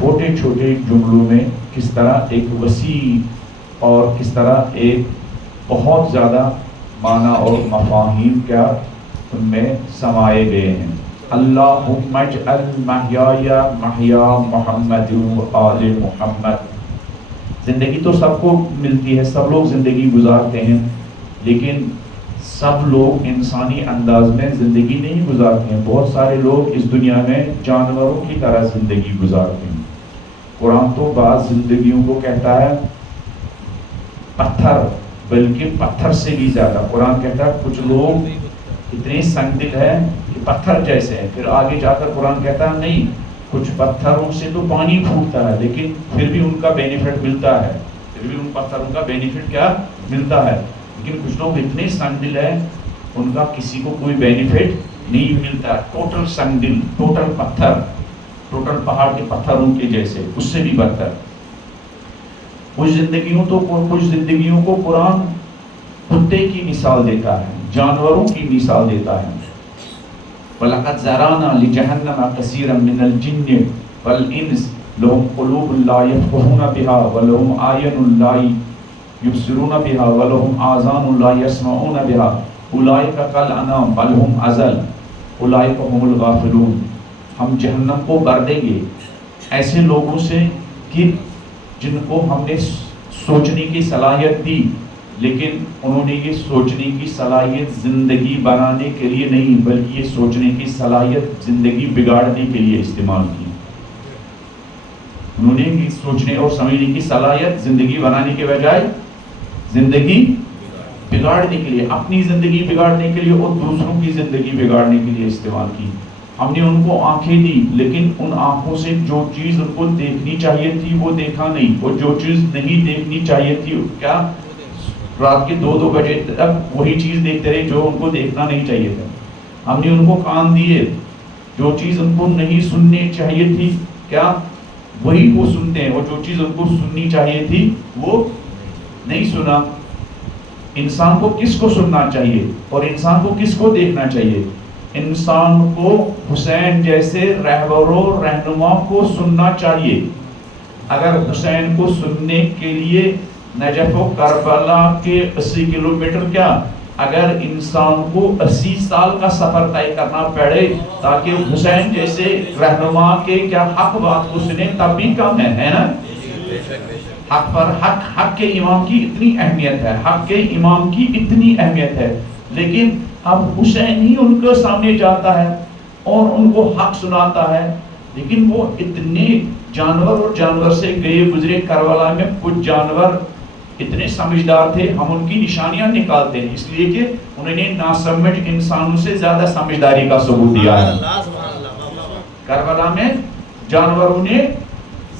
چھوٹے چھوٹے جملوں میں کس طرح ایک وسیع اور کس طرح ایک بہت زیادہ معنی اور مفاہیم کیا ان میں سمائے گئے ہیں۔ اللہم اجعل محیای محیا محمد و آل محمد۔ زندگی تو سب کو ملتی ہے، سب لوگ زندگی گزارتے ہیں، لیکن سب لوگ انسانی انداز میں زندگی نہیں گزارتے ہیں۔ بہت سارے لوگ اس دنیا میں جانوروں کی طرح زندگی گزارتے ہیں۔ قرآن تو بعض زندگیوں کو کہتا ہے پتھر، بلکہ پتھر سے بھی زیادہ۔ قرآن کہتا ہے کچھ لوگ اتنے سنگ دل ہیں کہ پتھر جیسے ہیں، پھر آگے جا کر قرآن کہتا ہے نہیں، کچھ پتھروں سے تو پانی پھوٹتا ہے لیکن پھر بھی ان کا بینیفٹ ملتا ہے، پھر بھی ان پتھروں کا بینیفٹ کیا ملتا ہے، لیکن کچھ لوگ اتنے سنگ دل ہیں ان کا کسی کو کوئی بینیفٹ نہیں ملتا۔ ٹوٹل سنگ دل، ٹوٹل پتھر، ٹوٹل پہاڑ کے پتھروں کے جیسے، اس سے بھی بدتر۔ کچھ زندگیوں کو قرآن کتے کی مثال دیتا ہے، جانوروں کی مثال دیتا ہے۔ وَلَقَدْ زَرَعْنَا لِجَهَنَّمَ كَثِيرًا مِنَ الْجِنِّ وَالْإِنسِ لَهُمْ قُلُوبٌ لَا يَفْقَهُونَ بِهَا وَلَهُمْ أَعْيُنٌ لَا يُبْصِرُونَ بِهَا وَلَهُمْ آذَانٌ لَا يَسْمَعُونَ بِهَا أُولَئِكَ كَالْأَنْعَامِ بَلْ هُمْ أَضَلُّ أُولَئِكَ هُمُ الْغَافِلُونَ۔ ہم جہنم کو بھر دیں گے ایسے لوگوں سے کہ جن کو ہم نے سوچنے کی صلاحیت دی، لیکن انہوں نے یہ سوچنے کی صلاحیت زندگی بنانے کے لیے نہیں بلکہ یہ سوچنے کی صلاحیت زندگی بگاڑنے کے لیے استعمال کی۔ انہوں نے یہ سوچنے اور سمجھنے کی صلاحیت زندگی بنانے کے بجائے زندگی بگاڑنے کے لیے، اپنی زندگی بگاڑنے کے لیے اور دوسروں کی زندگی بگاڑنے کے لیے استعمال کی۔ ہم نے ان کو آنکھیں دی لیکن ان آنکھوں سے جو چیز ان کو دیکھنی چاہیے تھی وہ دیکھا نہیں، اور جو چیز نہیں دیکھنی چاہیے تھی کیا رات کے 2 بجے تک وہی چیز دیکھتے رہے جو ان کو دیکھنا نہیں چاہیے تھا۔ ہم نے ان کو کان دیے، جو چیز ان کو نہیں سننی چاہیے تھی کیا وہی وہ سنتے ہیں، اور جو چیز ان کو سننی چاہیے تھی وہ نہیں سنا۔ انسان کو کس کو سننا چاہیے اور انسان کو کس کو دیکھنا چاہیے؟ انسان کو حسین جیسے رہبر و رہنما کو سننا چاہیے۔ اگر حسین کو سننے کے لیے نجف و کربلا کے 80 کلومیٹر کیا، اگر انسان کو 80 سال کا سفر طے کرنا پڑے تاکہ حسین جیسے رہنما کے کیا حق بات کو سنے، تب بھی کم ہے نا۔ حق پر حق کے امام کی اتنی اہمیت ہے، حق کے امام کی اتنی اہمیت ہے، لیکن اب حسین ہی ان کے سامنے جاتا ہے اور ان کو حق سناتا ہے، لیکن وہ اتنے جانور اور جانور سے گئے گزرے کربلا میں، کچھ جانور اتنے سمجھدار تھے ہم ان کی نشانیاں نکالتے ہیں، اس لیے کہ انہوں نے ناسمجھ انسانوں سے زیادہ سمجھداری کا ثبوت دیا ہے۔ کربلا میں جانوروں نے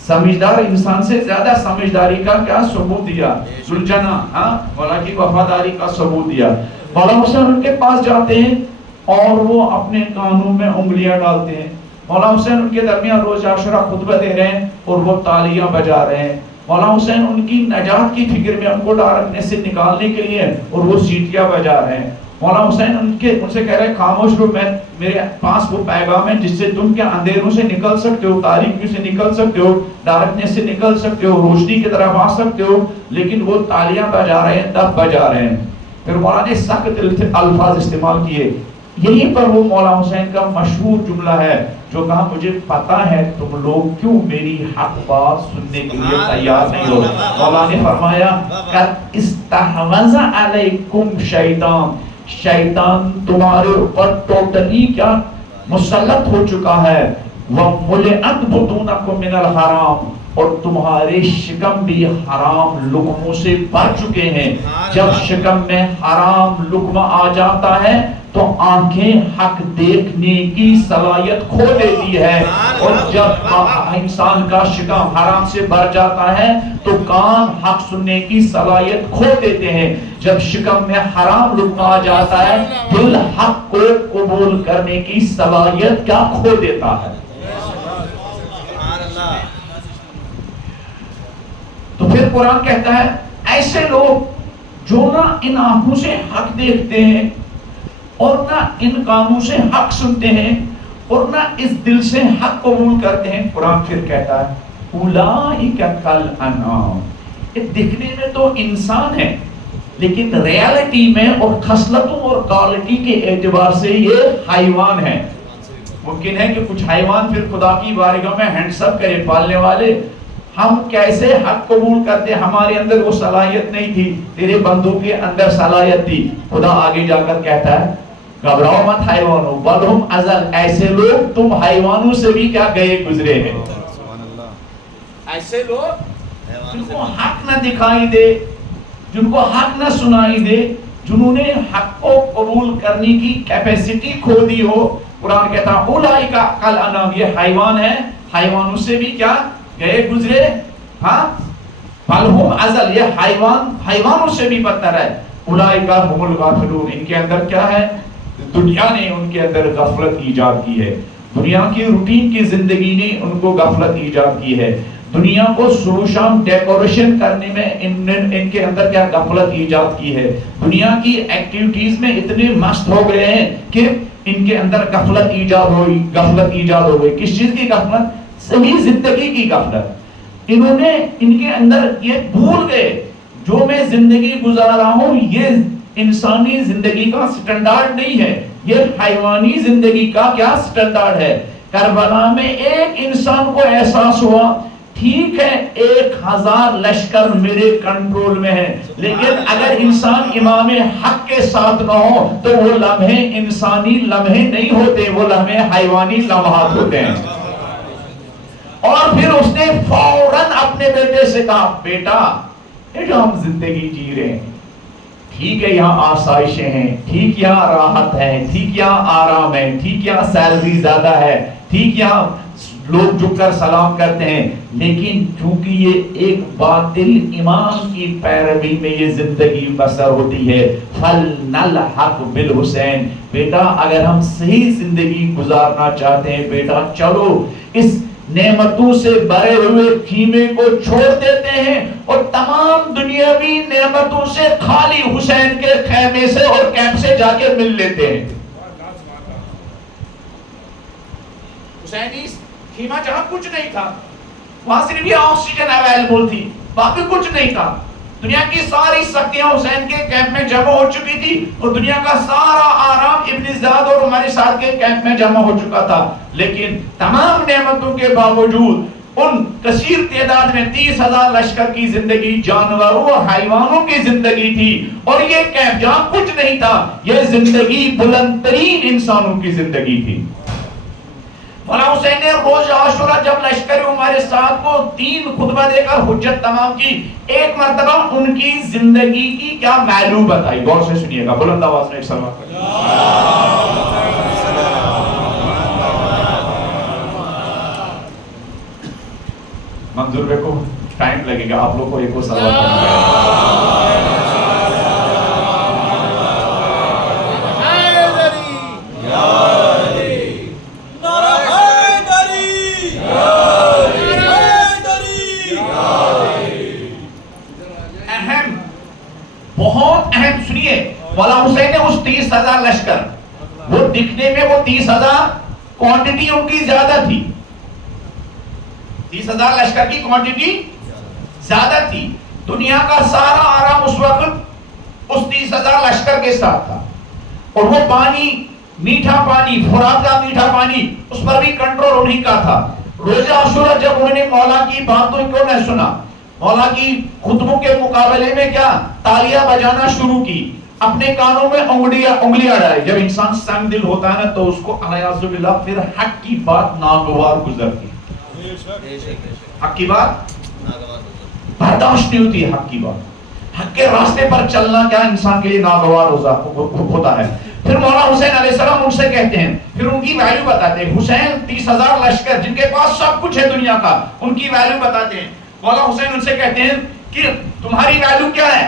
سمجھدار انسان سے زیادہ سمجھداری کا کیا ثبوت دیا، ذوالجناح مولا کی وفاداری کا ثبوت دیا۔ مولا حسین ان کے پاس جاتے ہیں اور وہ اپنے کانوں میں انگلیاں ڈالتے ہیں۔ مولا حسین ان کے درمیان روز عاشورہ خطبہ دے رہے ہیں اور وہ تالیاں بجا رہے ہیں۔ مولا حسین ان کی نجات کی فکر میں ان کو ڈارکنے سے نکالنے کے لیے اور وہ سیٹیاں بجا رہے ہیں۔ مولا حسین ان سے کہہ رہے ہیں خاموش رہو، میں میرے پاس وہ پیغام ہے جس سے تم کے اندھیروں سے نکل سکتے ہو، تاریکیوں سے نکل سکتے ہو، ڈارکنے سے نکل سکتے ہو، روشنی کی طرف آ سکتے ہو، لیکن وہ تالیاں بجا رہے ہیں، تب بجا رہے ہیں۔ پھر مولا نے سخت الفاظ استعمال کیے۔ یہیں پر وہ مولا حسین کا مشہور جملہ ہے جو کہا مجھے پتا ہے تم لوگ کیوں میری حق بات سننے کے لیے تیار نہیں ہو۔ مولا نے فرمایا قد استحوذ علیکم شیطان، شیطان تمہارے اوپر ٹوٹلی کیا مسلط ہو چکا ہے۔ وَمُلِئَتْ بُطُونَكُم مِّنَ الْحَرَامِ، اور تمہارے شکم بھی حرام لقموں سے بھر چکے ہیں۔ جب شکم میں حرام لقمہ آ جاتا ہے تو آنکھیں حق دیکھنے کی صلاحیت کھو دیتی ہے، اور جب انسان کا شکم حرام سے بھر جاتا ہے تو کان حق سننے کی صلاحیت کھو دیتے ہیں۔ جب شکم میں حرام لقمہ آ جاتا ہے دل حق کو قبول کرنے کی صلاحیت کیا کھو دیتا ہے۔ تو پھر قرآن کہتا ہے ایسے لوگ جو نہ ان آنکھوں سے حق دیکھتے ہیں اور نہ ان کانوں سے حق سنتے ہیں اور نہ اس دل سے حق قبول کرتے ہیں، قرآن پھر کہتا ہے اولئک کالانعام، یہ دکھنے میں تو انسان ہے لیکن ریالٹی میں اور خصلتوں اور کوالٹی کے اعتبار سے یہ حیوان ہے۔ ممکن ہے کہ کچھ حیوان پھر خدا کی بارگاہ میں ہینڈس اپ کرے، پالنے والے ہم کیسے حق قبول کرتے، ہمارے اندر وہ صلاحیت نہیں تھی، تیرے بندوں کے اندر صلاحیت تھی۔ خدا آگے جا کر کہتا ہے گھبراؤ مت حیوانوں، بل ہم ازل، ایسے لوگ تم حیوانوں سے بھی کیا گئے گزرے ہیں۔ ایسے لوگ جن کو حق نہ دکھائی دے، جن کو حق نہ سنائی دے، جنہوں نے حق کو قبول کرنے کی کیپیسٹی کھو دی ہو، قرآن کہتا ہے اولئک کالانعام، یہ حیوان ہے، حیوانوں سے بھی کیا گئے گزرے، ہاں بل ہم ازل، یہ حیوانوں سے بھی بدتر ہے، اولئک هم الغافلون، ان کے اندر کیا ہے، دنیا نے ان کے اندر غفلت ایجاد کی ہے، دنیا کی روٹین کی زندگی نے ان کو غفلت ایجاد کی ہے، دنیا کو صبح شام ڈیکوریشن کرنے میں ان کے اندر کیا غفلت ایجاد کی ہے، دنیا کی ایکٹیویٹیز میں اتنے مست ہو گئے ہیں کہ ان کے اندر غفلت ایجاد ہو گئی۔ کس چیز کی غفلت؟ صحیح زندگی کی غفلت۔ انہوں نے ان کے اندر یہ بھول گئے جو میں زندگی گزار رہا ہوں یہ انسانی زندگی کا سٹینڈارڈ نہیں ہے، یہ حیوانی زندگی کا کیا سٹینڈارڈ ہے۔ کربلا میں ایک انسان کو احساس ہوا ٹھیک ہے 1000 لشکر میرے کنٹرول میں ہے، لیکن اگر انسان امام حق کے ساتھ نہ ہو تو وہ لمحے انسانی لمحے نہیں ہوتے، وہ لمحے حیوانی لمحات ہوتے ہیں۔ اور پھر اس نے فوراً اپنے بیٹے سے کہا بیٹا یہ جو ہم زندگی جی رہے ہیں ٹھیک ہے، یہاں آسائشیں ہیں، ٹھیک یہاں راحت ہے، ٹھیک یہاں آرام ہے، ٹھیک یہاں سیلری زیادہ ہے، ٹھیک یہاں لوگ جھک کر سلام کرتے ہیں، لیکن چونکہ یہ ایک باطل امام کی پیروی میں یہ زندگی بسر ہوتی ہے، فَلْنَلْحَقْ بِالْحُسَيْنِ، بیٹا اگر ہم صحیح زندگی گزارنا چاہتے ہیں بیٹا چلو اس نعمتوں سے بھرے ہوئے خیمے کو چھوڑ دیتے ہیں اور تمام دنیاوی نعمتوں سے خالی حسین کے خیمے سے اور کیمپ سے جا کے مل لیتے ہیں۔ حسینی خیمہ جہاں کچھ نہیں تھا، وہاں صرف یہ آکسیجن اویلیبل تھی، باقی کچھ نہیں تھا، دنیا کی ساری سختیاں حسین کے کیمپ میں جمع ہو چکی تھی اور دنیا کا سارا آرام ابن زیاد اور ہمارے ساتھ کے کیمپ میں جمع ہو چکا تھا، لیکن تمام نعمتوں کے باوجود ان کثیر تعداد میں 30,000 لشکر کی زندگی جانوروں اور حیوانوں کی زندگی تھی، اور یہ کیمپ جہاں کچھ نہیں تھا یہ زندگی بلند ترین انسانوں کی زندگی تھی۔ مولانا حسین نے روز عاشورہ جب لشکر ہمارے ساتھ کو 3 خطبہ دے کر حجت تمام کی، ایک مرتبہ ان کی زندگی کی کیا ویلیو بتائی، غور سے سنیے گا، بلند آواز میں ایک صلوات کریں۔ منظور بے کو ٹائم لگے گا، آپ لوگ کو ایک وہ صلوات کریں۔ بہت اہم سنیے، مولانا حسین نے اس 30,000 لشکر، وہ دکھنے میں وہ 30,000 کوانٹٹی ان کی زیادہ تھی، 30,000 لشکر کی کوانٹٹی زیادہ تھی، دنیا کا سارا آرام اس وقت اس 30,000 لشکر کے ساتھ تھا، اور وہ پانی میٹھا پانی، فرات کا میٹھا پانی، اس پر بھی کنٹرول انہی کا تھا۔ روز عاشورہ جب انہوں نے مولا کی باتوں کو نہ سنا، مولا کی خطبوں کے مقابلے میں کیا تالیاں بجانا شروع کی، اپنے کانوں میں انگلیاں ڈالی، جب انسان سنگ دل ہوتا ہے نا تو اس کو الیاذ باللہ پھر حق کی بات ناگوار گزرتی، حق کی بات برداشت نہیں ہوتی، حق کی بات، حق کے راستے پر چلنا کیا انسان کے لیے ناگوار ہوتا ہے۔ پھر مولانا حسین علیہ السلام ان سے کہتے ہیں، پھر ان کی ویلیو بتاتے ہیں، حسین 30,000 لشکر جن کے پاس سب کچھ ہے دنیا کا، ان کی ویلیو بتاتے ہیں۔ مولانا حسین ان سے کہتے ہیں کہ تمہاری ویلیو کیا ہے؟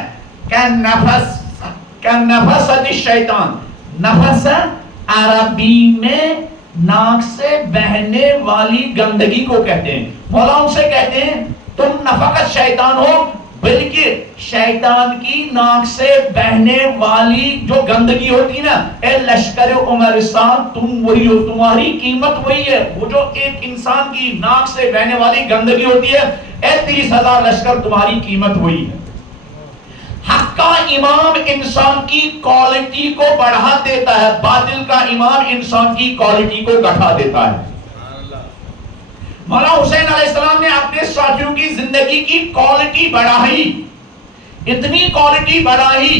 کہ نفس الشیطان، نفس عربی میں ناک سے بہنے والی گندگی کو کہتے ہیں۔ مولا ان سے کہتے ہیں تم نفقت شیطان ہو، بلکہ شیطان کی ناک سے بہنے والی جو گندگی ہوتی نا، اے لشکر عمرستان تم وہی ہو، تمہاری قیمت وہی ہے. وہ جو ایک انسان کی ناک سے بہنے والی گندگی ہوتی ہے، اے 30,000 لشکر تمہاری قیمت وہی ہے. حق کا امام انسان کی کوالٹی کو بڑھا دیتا ہے، باطل کا امام انسان کی کوالٹی کو گھٹا دیتا ہے. مولانا حسین علیہ السلام نے اپنے ساتھیوں کی زندگی کی کوالٹی بڑھائی، اتنی کوالٹی بڑھائی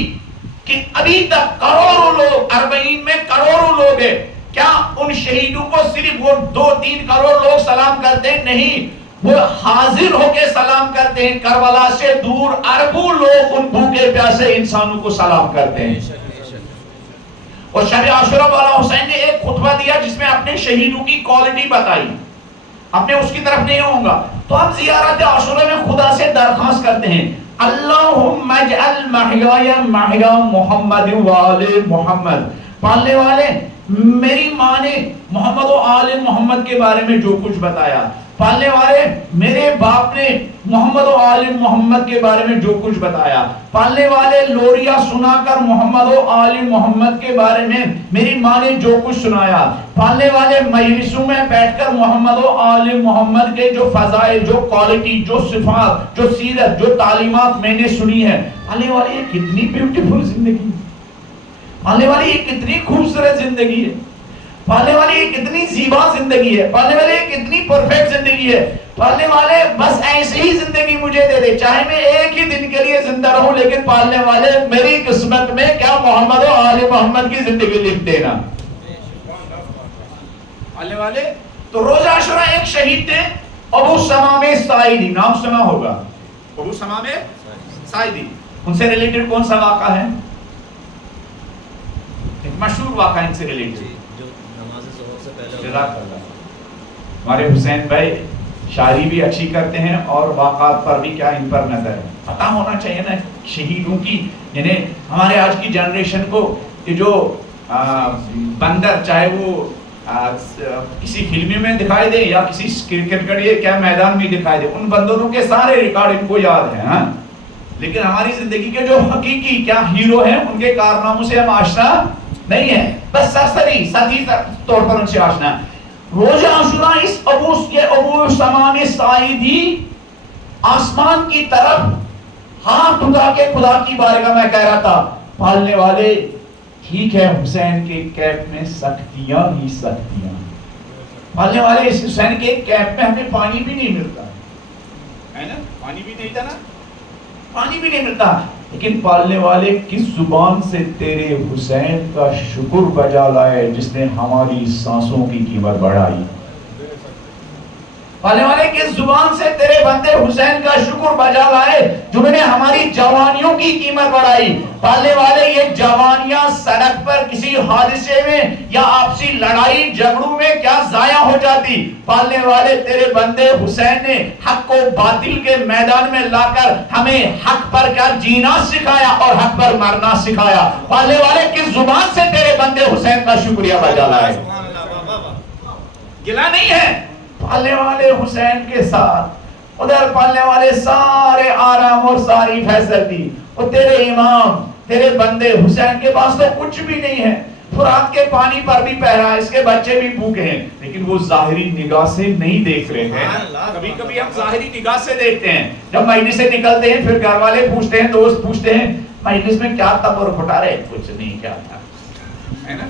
کہ ابھی تک کروڑوں لوگ، 40 میں کروڑوں لوگ ہیں. کیا ان شہیدوں کو صرف وہ 2-3 کروڑ لوگ سلام کرتے ہیں؟ نہیں، وہ حاضر ہو کے سلام کرتے ہیں. کربلا سے دور اربوں لوگ ان بھوکے پیاسے انسانوں کو سلام کرتے ہیں. اور شب عاشورہ والا حسین نے ایک خطبہ دیا جس میں اپنے شہیدوں کی کوالٹی بتائی. اب میں اس کی طرف نہیں ہوں گا. تو ہم زیارت عاشورہ میں خدا سے درخواست کرتے ہیں، اللہم اجعل محیای محیا محمد و آل محمد. پالنے والے، میری ماں نے محمد و آل محمد کے بارے میں جو کچھ بتایا، پالنے والے میرے باپ نے محمد و آل محمد کے بارے میں جو کچھ بتایا، پالنے والے لوریاں سنا کر محمد و آل محمد کے بارے میں میری ماں نے جو کچھ سنایا، پالنے والے مجلسوں میں بیٹھ کر محمد و آل محمد کے جو فضائل، جو کوالٹی، جو صفات، جو سیرت، جو تعلیمات میں نے سنی ہے. پالنے والے یہ کتنی بیوٹیفل زندگی ہے، پالنے والی یہ کتنی خوبصورت زندگی ہے، پالنے والی یہ کتنی زیبا زندگی ہے، پالنے والی یہ کتنی پرفیکٹ زندگی ہے. پالنے والے بس ایسی ہی زندگی مجھے دے دے، چاہے میں ایک ہی دن کے لیے زندہ رہوں، لیکن پالنے والے میری قسمت میں کیا محمد و آل محمد کی زندگی لکھ دینا. پالنے والے تو روز عاشورہ ایک شہید تھے، ابو ثمامہ ساعدی، نام سنا ہوگا، ابو ثمامہ ساعدی. ان سے ریلیٹڈ کون سا واقعہ ہے؟ ایک مشہور واقعہ ان سے ریلیٹڈ. ہمارے حسین بھائی شاعری بھی اچھی کرتے ہیں اور واقعات پر بھی کیا ان پر نظر ہے. پتہ ہونا چاہیے نا شہیدوں کی، یعنی ہمارے آج کی جنریشن کو یہ جو بندر، چاہے وہ کسی فلم میں دکھائی دے یا کسی کرکٹ کیا میدان میں دکھائی دے، ان بندروں کے سارے ریکارڈ ان کو یاد ہیں، ہاں، لیکن ہماری زندگی کے جو حقیقی کیا ہیرو ہیں ان کے کارناموں سے ہم آشنا نہیں ہے، بس سرسری سطحی طور پر ان سے آشنا. روز عاشورہ اس ابو ثمامہ ساعدی آسمان کی طرف ہاتھ اٹھا کے خدا کی بارگاہ میں کہہ رہا تھا، پالنے والے ٹھیک ہے حسین کے کیپ میں سختیاں ہی سختیاں. پالنے والے اس حسین کے کیپ میں ہمیں پانی بھی نہیں ملتا ہے نا، پانی بھی نہیں تھا نا، پانی بھی نہیں ملتا، لیکن پالنے والے کس زبان سے تیرے حسین کا شکر بجا لائے جس نے ہماری سانسوں کی قیمت بڑھائی. پالنے والے کس زبان سے تیرے بندے حسین کا شکر بجا لائے جنہوں نے ہماری جوانیوں کی قیمت بڑھائی. پالنے والے یہ جوانیاں سڑک پر کسی حادثے میں یا آپسی لڑائی جھگڑوں میں کیا ضائع ہو جاتی. پالنے والے تیرے بندے حسین نے حق کو باطل کے میدان میں لا کر ہمیں حق پر کیا جینا سکھایا اور حق پر مرنا سکھایا. پالنے والے کس زبان سے تیرے بندے حسین کا شکریہ بجا لائے. گلا نہیں ہے پالنے والے حسین کے ساتھ، ادھر پالنے والے سارے آرام اور ساری فیصلتی، اور تیرے امام تیرے بندے حسین کے پاس تو کچھ بھی نہیں ہے، فرات کے پانی پر بھی پہرا، اس کے بچے بھی بھوکے ہیں، لیکن وہ ظاہری نگاہ سے نہیں دیکھ رہے ہیں. کبھی کبھی ہم ظاہری نگاہ سے دیکھتے ہیں، جب مجلس سے نکلتے ہیں پھر گھر والے پوچھتے ہیں، دوست پوچھتے ہیں مجلس میں کیا تب اور پھٹا رہے، کچھ نہیں، کیا تھا، ہے نا،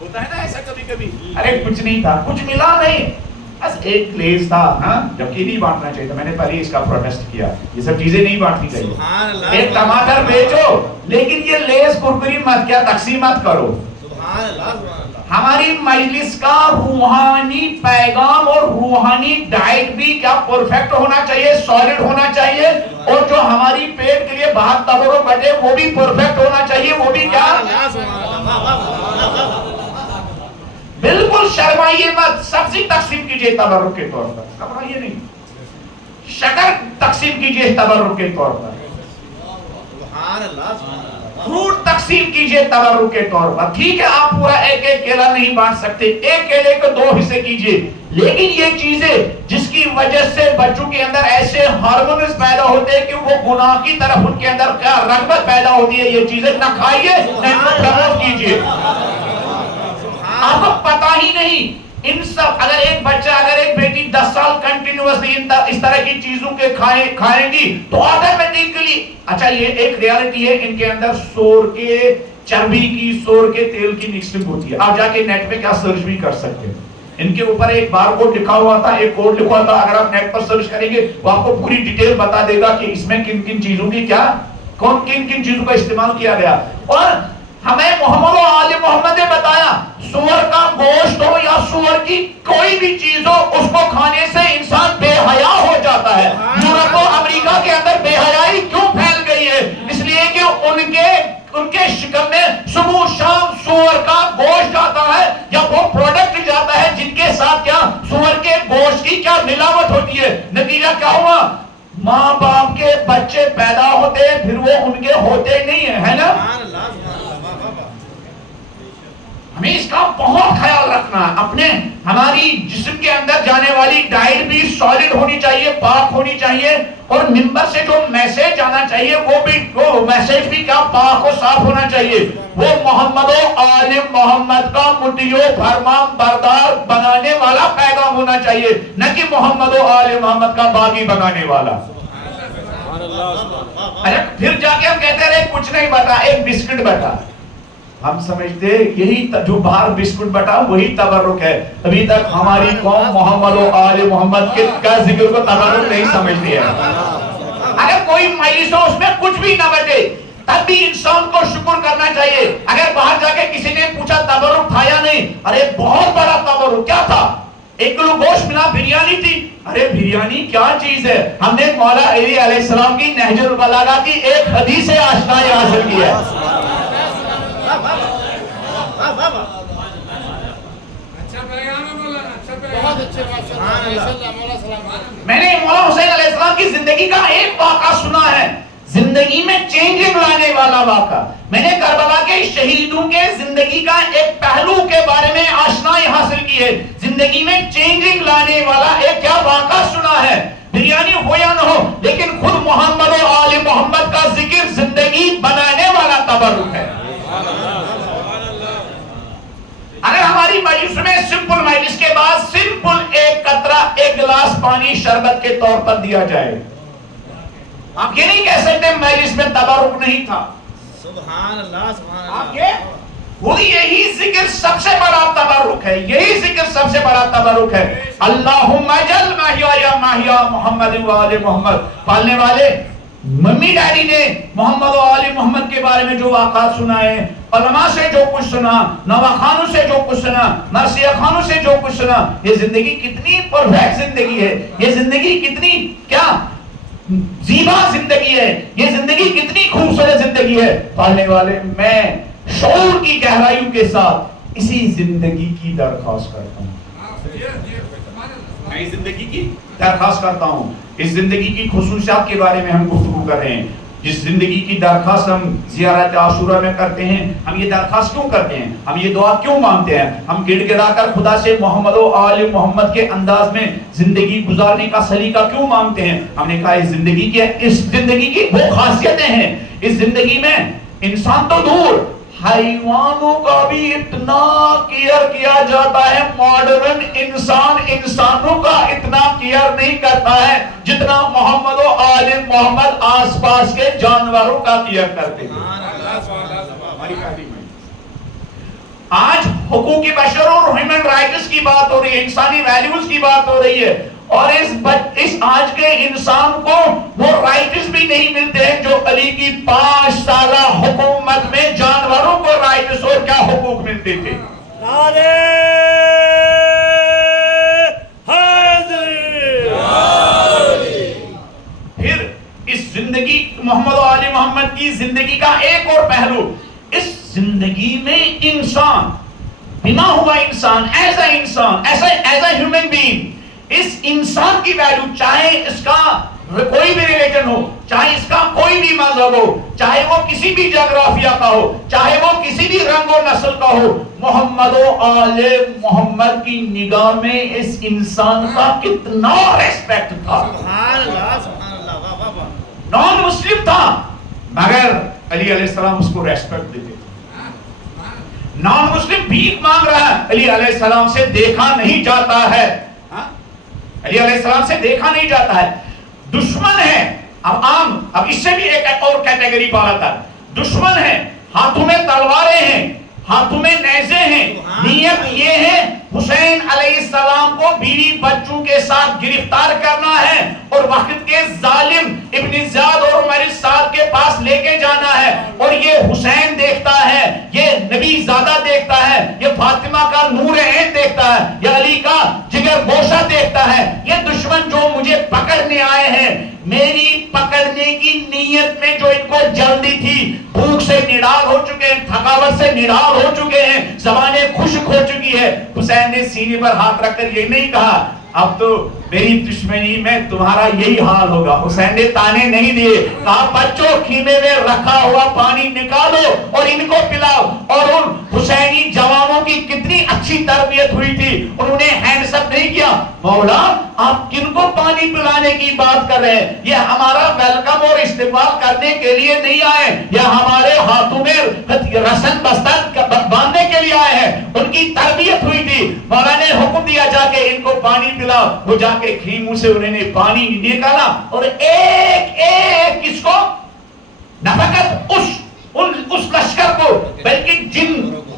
ہوتا ہے نا ایسا کبھی کبھی، ارے کچھ نہیں تھا، کچھ ملا نہیں، بس ایک لیز تھا، ہاں، جبکہ نہیں بانٹنا چاہیے تھا. میں نے پہلے اس کا پروٹیسٹ کیا، یہ سب چیزیں نہیں بانٹنی چاہیے. ایک ٹماٹر بیچو لیکن یہ لیز کرکری مت کیا تقسیم مت کرو. ہماری مجلس کا روحانی پیغام اور روحانی ڈائٹ بھی کیا پرفیکٹ ہونا چاہیے، سالڈ ہونا چاہیے، اور جو ہماری پیٹ کے لیے بہت تبر و بچے وہ بھی پرفیکٹ ہونا چاہیے، وہ بھی کیا بالکل شرمائیے مت. سبزی تقسیم کیجئے تبرک کے طور پر، گھبرائیے نہیں، شکر تقسیم کیجئے تبرک کے طور پر، فروٹ تقسیم کیجئے تبرک کے طور پر. ٹھیک ہے آپ پورا ایک ایک کیلا نہیں بانٹ سکتے، ایک کیلے کو 2 حصے کیجئے، لیکن یہ چیزیں جس کی وجہ سے بچوں کے اندر ایسے ہارمونز پیدا ہوتے ہیں کہ وہ گناہ کی طرف ان کے اندر کیا رغبت پیدا ہوتی ہے، یہ چیزیں نہ کھائیے نہ ان کو پروموٹ کیجیے. آپ کو پتا ہی نہیں ان سب، اگر ایک بچہ اگر ایک بیٹی 10 سال کنٹینیوسلی اس طرح کی چیزوں کے کھائیں گی تو آٹومیٹکلی، اچھا یہ ایک ریالٹی ہے، ان کے اندر سور کے چربی کی، سور کے تیل کی مکسنگ ہوتی ہے. آپ جا کے نیٹ پہ کیا سرچ بھی کر سکتے ہیں. ان کے اوپر ایک بار کوڈ لکھا ہوا تھا، ایک کوڈ لکھا تھا، اگر آپ نیٹ پر سرچ کریں گے وہ آپ کو پوری ڈیٹیل بتا دے گا کہ اس میں کن کن چیزوں کی کیا، کن کن چیزوں کا استعمال کیا گیا. اور ہمیں محمد و آل محمد نے بتایا سور کا گوشت ہو یا سور کی کوئی بھی چیز ہو، اس کو کھانے سے انسان بے حیا ہو جاتا ہے. یورپ و امریکہ کے اندر بے حیائی کیوں پھیل گئی ہے؟ اس لیے کہ ان کے شکم میں صبح شام سور کا گوشت جاتا ہے یا وہ پروڈکٹ جاتا ہے جن کے ساتھ کیا سور کے گوشت کی کیا ملاوٹ ہوتی ہے. نتیجہ کیا ہوا؟ ماں باپ کے بچے پیدا ہوتے ہیں پھر وہ ان کے ہوتے نہیں ہیں، ہے نا. ہمیں اس کا بہت خیال رکھنا ہے. اپنے ہماری جسم کے اندر جانے والی ڈائٹ بھی سالڈ ہونی چاہیے، پاک ہونی چاہیے، اور ممبر سے جو میسج آنا چاہیے وہ میسج بھی کیا پاک و صاف ہونا چاہیے. وہ محمد و آل محمد کا مطیع و فرمان بردار بنانے والا پیغام ہونا چاہیے، نہ کہ محمد و آل محمد کا باغی بنانے والا. پھر جا کے ہم کہتے رہے کچھ نہیں بتا، ایک بسکٹ بتا. ہم سمجھتے یہی جو باہر بسکٹ بٹا وہی تبرک ہے. ابھی تک ہماری قوم محمد و آل محمد کا ذکر کو تبرک نہیں سمجھتی ہے. اگر کوئی مجلس ہو اس میں کچھ بھی نہ بٹے تب بھی انسان کو شکر کرنا چاہیے. اگر باہر جا کے کسی نے پوچھا تبرک تھا یا نہیں، ارے بہت بڑا تبرک. کیا تھا؟ 1 کلو گوشت ملا، بریانی تھی. ارے بریانی کیا چیز ہے؟ ہم نے مولا علی علیہ السلام کی نہج البلاغہ کی ایک حدیث سے آشنائی حاصل کی ہے. میں نے مولا حسین علیہ السلام کی زندگی کا ایک واقعہ سنا ہے، زندگی میں چینجنگ لانے والا واقعہ. میں نے کربلا کے شہیدوں کے زندگی کا ایک پہلو کے بارے میں آشنائی حاصل کی ہے. زندگی میں چینجنگ لانے والا ایک کیا واقعہ سنا ہے. بریانی ہو یا نہ ہو لیکن خود محمد و آل محمد کا ذکر زندگی بنانے والا تبرک ہے. اگر ہماری مجلس میں سمپل مجلس کے بعد سمپل ایک قطرہ ایک گلاس پانی شربت کے طور پر دیا جائے، آپ یہ نہیں کہہ سکتے مجلس میں تبرک نہیں تھا. سبحان اللہ سبحان اللہ. آپ یہ خود یہی ذکر سب سے بڑا تبرک ہے، یہی ذکر سب سے بڑا تبرک ہے. اللہم اجل محیا محیا محمد و آل محمد. پالنے والے ممی ڈیڈی نے محمد و آل محمد کے بارے میں جو واقعات سنائے، علماء سے جو کچھ سنا، نواخانوں سے جو کچھ سنا، مرثیہ خانوں سے جو کچھ سنا، یہ زندگی کتنی پرفیکٹ زندگی ہے، یہ زندگی کتنی کیا زیبا زندگی ہے، یہ زندگی کتنی خوبصورت زندگی ہے. پالنے والے میں شعور کی گہرائیوں کے ساتھ اسی زندگی کی درخواست کرتا ہوں. میں اس زندگی کی درخواست کرتا ہوں. اس زندگی کی خصوصیات کے بارے میں ہم گفتگو کر رہے ہیں. جس زندگی کی درخواست ہم زیارت عاشورہ میں کرتے ہیں، ہم یہ درخواست کیوں کرتے ہیں، ہم یہ دعا کیوں مانگتے ہیں؟ ہم گڑ گڑا کر خدا سے محمد و آل محمد کے انداز میں زندگی گزارنے کا سلیقہ کیوں مانگتے ہیں؟ ہم نے کہا اس زندگی کی وہ خاصیتیں ہیں. اس زندگی میں انسان تو دور، حیوانوں کا بھی اتنا کیئر کیا جاتا ہے. ماڈرن انسان انسانوں کا اتنا کیئر نہیں کرتا ہے جتنا محمد و آل محمد آس پاس کے جانوروں کا کیئر کرتے ہیں. آج حقوق بشر اور ہیومن رائٹس کی بات ہو رہی ہے، انسانی ویلیوز کی بات ہو رہی ہے، اور اس آج کے انسان کو وہ رائٹس بھی نہیں ملتے ہیں جو علی کی 5 سالہ حکومت میں جانوروں کو رائٹس اور کیا حقوق ملتے تھے. پھر اس زندگی محمد و آل محمد کی زندگی کا ایک اور پہلو، اس زندگی میں انسان بنا ہوا انسان ایز اے ہیومن بینگ، اس انسان کی ویلیو، چاہے اس کا کوئی بھی ریلیجن ہو، چاہے اس کا کوئی بھی مذہب ہو، چاہے وہ کسی بھی جغرافیہ کا ہو، چاہے وہ کسی بھی رنگ و نسل کا ہو، محمد و آل محمد کی نگاہ میں اس انسان کا کتنا ریسپیکٹ تھا. سبحان اللہ سبحان اللہ واہ واہ واہ. نان مسلم تھا مگر علی علیہ السلام اس کو ریسپیکٹ دیتے. نان مسلم بھیک مانگ رہا ہے، علی علیہ السلام سے دیکھا نہیں جاتا ہے. علی علیہ السلام سے دیکھا نہیں جاتا ہے. دشمن ہے، اب اس سے بھی ایک اور کیٹیگری پالا تھا. دشمن ہے، ہاتھوں میں تلواریں ہیں، ہاتھوں میں نیزے ہیں. نیت یہ ہے حسین علیہ السلام کو بیوی بچوں کے ساتھ گرفتار کرنا ہے اور وقت کے ظالم ابن زیاد اور عمر سعد کے پاس لے کے جانا ہے. اور یہ حسین دیکھتا ہے، یہ نبی زادہ دیکھتا ہے، یہ فاطمہ کا نور عین دیکھتا ہے، یہ علی کا جگر گوشہ دیکھتا ہے. یہ دشمن جو مجھے پکڑنے آئے ہیں، میری پکڑنے کی نیت میں جو ان کو جلدی تھی، بھوک سے نڈال ہو چکے ہیں، تھکاوٹ سے نڈال ہو چکے ہیں، زبانیں خشک ہو چکی ہے. حسین نے سینے پر ہاتھ رکھ کر یہ نہیں کہا اب تو میری دشمنی میں تمہارا یہی حال ہوگا. حسین نے تانے نہیں دیے، کہا بچوں خیمے میں رکھا ہوا پانی نکالو اور ان کو پلاؤ. اور ان حسینی جوانوں کی کتنی اچھی تربیت ہوئی تھی، انہوں نے ہینڈس اپ نہیں کیا، مولا آپ کن کو پانی پلانے کی بات کر رہے ہیں؟ یہ ہمارا ویلکم اور استقبال کرنے کے لیے نہیں آئے، یہ ہمارے ہاتھوں میں رسن بستر باندھنے کے لیے آئے ہیں. ان کی تربیت ہوئی تھی. مولا نے حکم دیا جا کے ان کو پانی پلاؤ. وہ جا کے خیموں سے انہوں نے پانی نکالا اور ایک ایک کس کو، نہ فقط اس لشکر کو بلکہ جن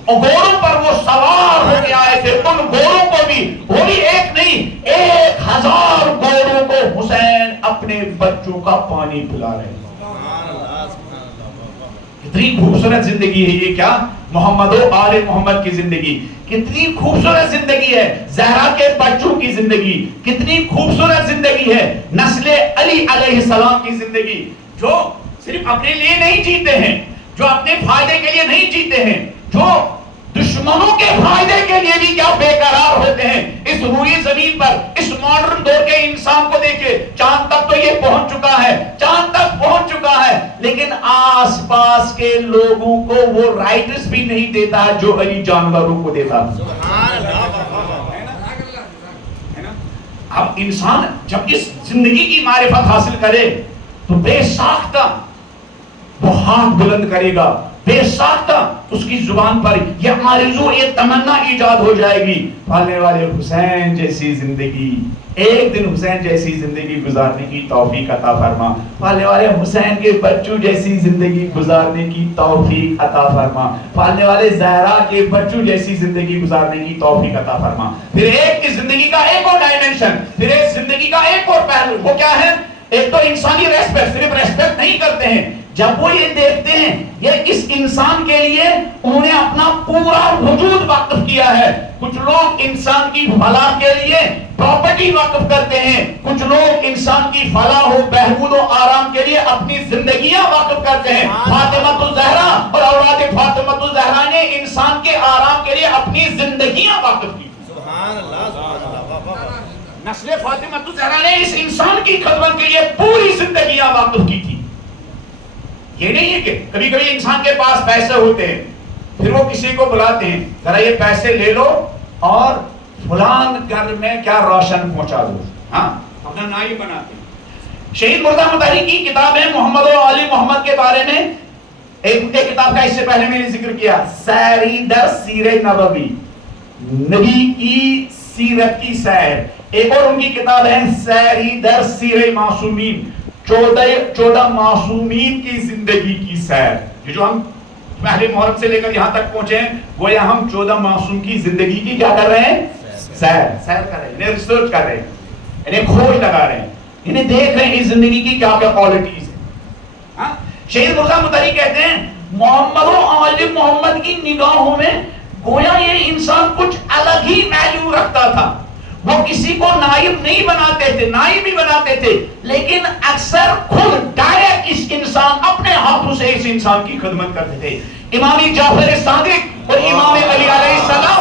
گھوڑوں پر وہ سوار ہو کے آئے تھے ان گھوڑوں کو بھی، وہ بھی ایک نہیں 1000 گھوڑوں کو حسین اپنے بچوں کا پانی پلا رہے ہیں. کتنی خوبصورت زندگی ہے یہ. کیا محمد و آل محمد کی زندگی کتنی خوبصورت زندگی ہے. زہرا کے بچوں کی زندگی کتنی خوبصورت زندگی ہے. نسل علی علیہ السلام کی زندگی جو صرف اپنے لیے نہیں جیتے ہیں، جو اپنے فائدے کے لیے نہیں جیتے ہیں، جو دشمنوں کے فائدے کے لیے بھی کیا بے قرار ہوتے ہیں. اس روئی زمین پر اس ماڈرن دور کے انسان کو دیکھیں، چاند تک تو یہ پہنچ چکا ہے، چاند تک پہنچ چکا ہے، لیکن آس پاس کے لوگوں کو وہ رائٹس بھی نہیں دیتا جو علی جانوروں کو دیتا. اب انسان جب اس زندگی کی معرفت حاصل کرے تو بے ساختہ وہ ہاتھ بلند کرے گا، بے ساختہ اس کی زبان پر یہ آرزو، یہ تمنا ایجاد ہو جائے گی، پالنے والے حسین جیسی زندگی، ایک دن حسین جیسی زندگی گزارنے کی توفیق عطا فرما. پالنے والے حسین کے بچوں جیسی زندگی گزارنے کی توفیق عطا فرما. پالنے والے زہرا کے بچوں جیسی زندگی گزارنے کی توفیق عطا فرما. پھر ایک زندگی کا ایک اور ڈائمنشن، پھر ایک زندگی کا ایک اور پہلو، وہ کیا ہے؟ ایک تو انسانی ریسپیکٹ، صرف ریسپیکٹ نہیں کرتے ہیں، جب وہ یہ دیکھتے ہیں یہ اس انسان کے لیے انہوں نے اپنا پورا وجود وقف کیا ہے. کچھ لوگ انسان کی فلاح کے لیے پراپرٹی وقف کرتے ہیں، کچھ لوگ انسان کی فلاح و بہبود و آرام کے لیے اپنی زندگیاں وقف کرتے ہیں. فاطمہ الزہرا اور اولاد فاطمہ الزہرا نے انسان کے آرام کے لیے اپنی زندگیاں وقف کی. سبحان اللہ سبحان اللہ. نسل فاطمہ الزہرا نے اس انسان کی خدمت کے لیے پوری زندگیاں وقف کی تھی. یہ نہیں ہے کہ کبھی کبھی انسان کے پاس پیسے ہوتے ہیں، پھر وہ کسی کو بلاتے ہیں ذرا یہ پیسے لے لو اور فلان گھر میں کیا روشن پہنچا دو، ہاں اپنا نائی بناتے ہیں. شہید مرتضیٰ مطہری کی کتاب ہے محمد و آل محمد کے بارے میں. ایک کتاب کا اس سے پہلے میں نے ذکر کیا، سیری در سیرہ نبوی، نبی کی سیرت کی سیر. ایک اور ان کی کتاب ہے سیری در سیرہ معصومین، 14 معصومین کی زندگی کی سیر. یہ جو ہم پہلے محرم سے لے کر یہاں تک پہنچے ہیں، گویا ہم 14 معصوم کی زندگی کی کیا کر رہے ہیں؟ سیر کر رہے ہیں، انہیں ریسرچ کر رہے ہیں، انہیں کھوج لگا رہے ہیں، انہیں دیکھ رہے ہیں اس زندگی کی کیا کیا کوالٹیز ہیں. شہید مرتضیٰ مطہری کہتے ہیں محمد و آل محمد کی نگاہوں میں گویا یہ انسان کچھ الگ ہی ویلیو رکھتا تھا. وہ کسی کو نائب نہیں بناتے تھے، نائب بھی بناتے تھے، لیکن اکثر خود ڈائریکٹ اس انسان اپنے ہاتھوں سے اس انسان کی خدمت کرتے تھے. امام جعفر صادق اور امام علی علیہ السلام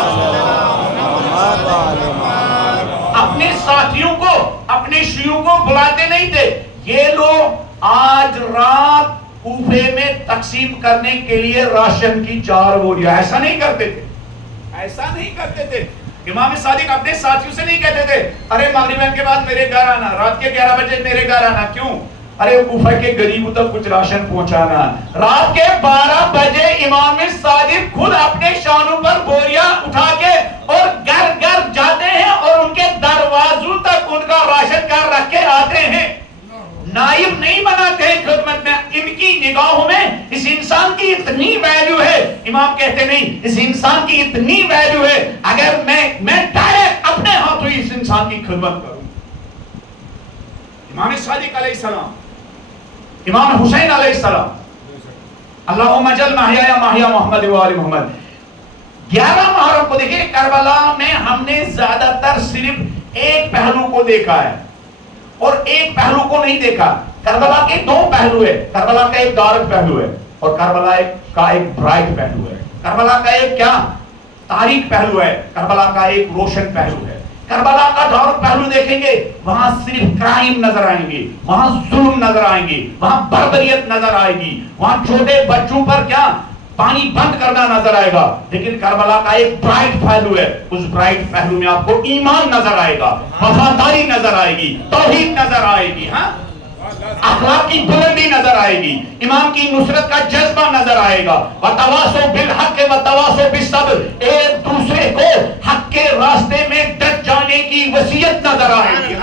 اپنے ساتھیوں کو، اپنے شیعوں کو بلاتے نہیں تھے. یہ لوگ آج رات کوفے میں تقسیم کرنے کے لیے راشن کی 4 بوریاں، ایسا نہیں کرتے تھے، ایسا نہیں کرتے تھے. امام صادق اپنے ساتھیوں سے نہیں کہتے تھے ارے مغرب کے بعد میرے گھر آنا، رات کے 11 بجے میرے گھر آنا. کیوں؟ ارے کوفہ کے غریبوں تک کچھ راشن پہنچانا. رات کے 12 بجے امام صادق خود اپنے شانوں پر بوریاں اٹھا کے اور گھر گھر جاتے ہیں اور ان کے دروازوں تک ان کا راشن کا رکھ کے آتے ہیں. نائب نہیں بناتے ہیں خدمت میں. ان کی نگاہوں میں اس انسان کی اتنی ویلیو ہے. امام کہتے نہیں اس انسان کی اتنی ویلیو ہے اگر میں ڈائریکٹ اپنے ہاتھوں اس انسان کی خدمت کروں. امام صادق علیہ السلام، امام حسین علیہ السلام، اللہم اجل محیا محیا محمد و آل محمد. 11 محرم کو دیکھیں کربلا میں ہم نے زیادہ تر صرف ایک پہلو کو دیکھا ہے اور ایک پہلو کو نہیں دیکھا. کربلا کے 2 پہلو ہے. کربلا کا ایک ڈارک پہلو ہے اور کربلا کا ایک برائٹ پہلو ہے. کربلا کا ایک کیا تاریک پہلو ہے، کربلا کا ایک روشن پہلو ہے. کربلا کا ڈارک پہلو دیکھیں گے وہاں صرف کرائم نظر آئیں گے، وہاں ظلم نظر آئیں گے، وہاں بربریت نظر آئے گی، وہاں چھوٹے بچوں پر کیا پانی بند کرنا نظر آئے گا. لیکن کربلا کا ایک برائٹ پہلو ہے. اس برائٹ پہلو میں آپ کو ایمان نظر آئے گا، وفاداری نظر آئے گی، توحید نظر آئے گی، ہاں اخلاق کی بلندی نظر آئے گی، امام کی نصرت کا جذبہ نظر آئے گا. وَتَوَاصَوْا بِالْحَقِّ وَتَوَاصَوْا بِالصَّبْرِ، ایک دوسرے کو حق کے راستے میں ڈٹ جانے کی وصیت نظر آئے گی.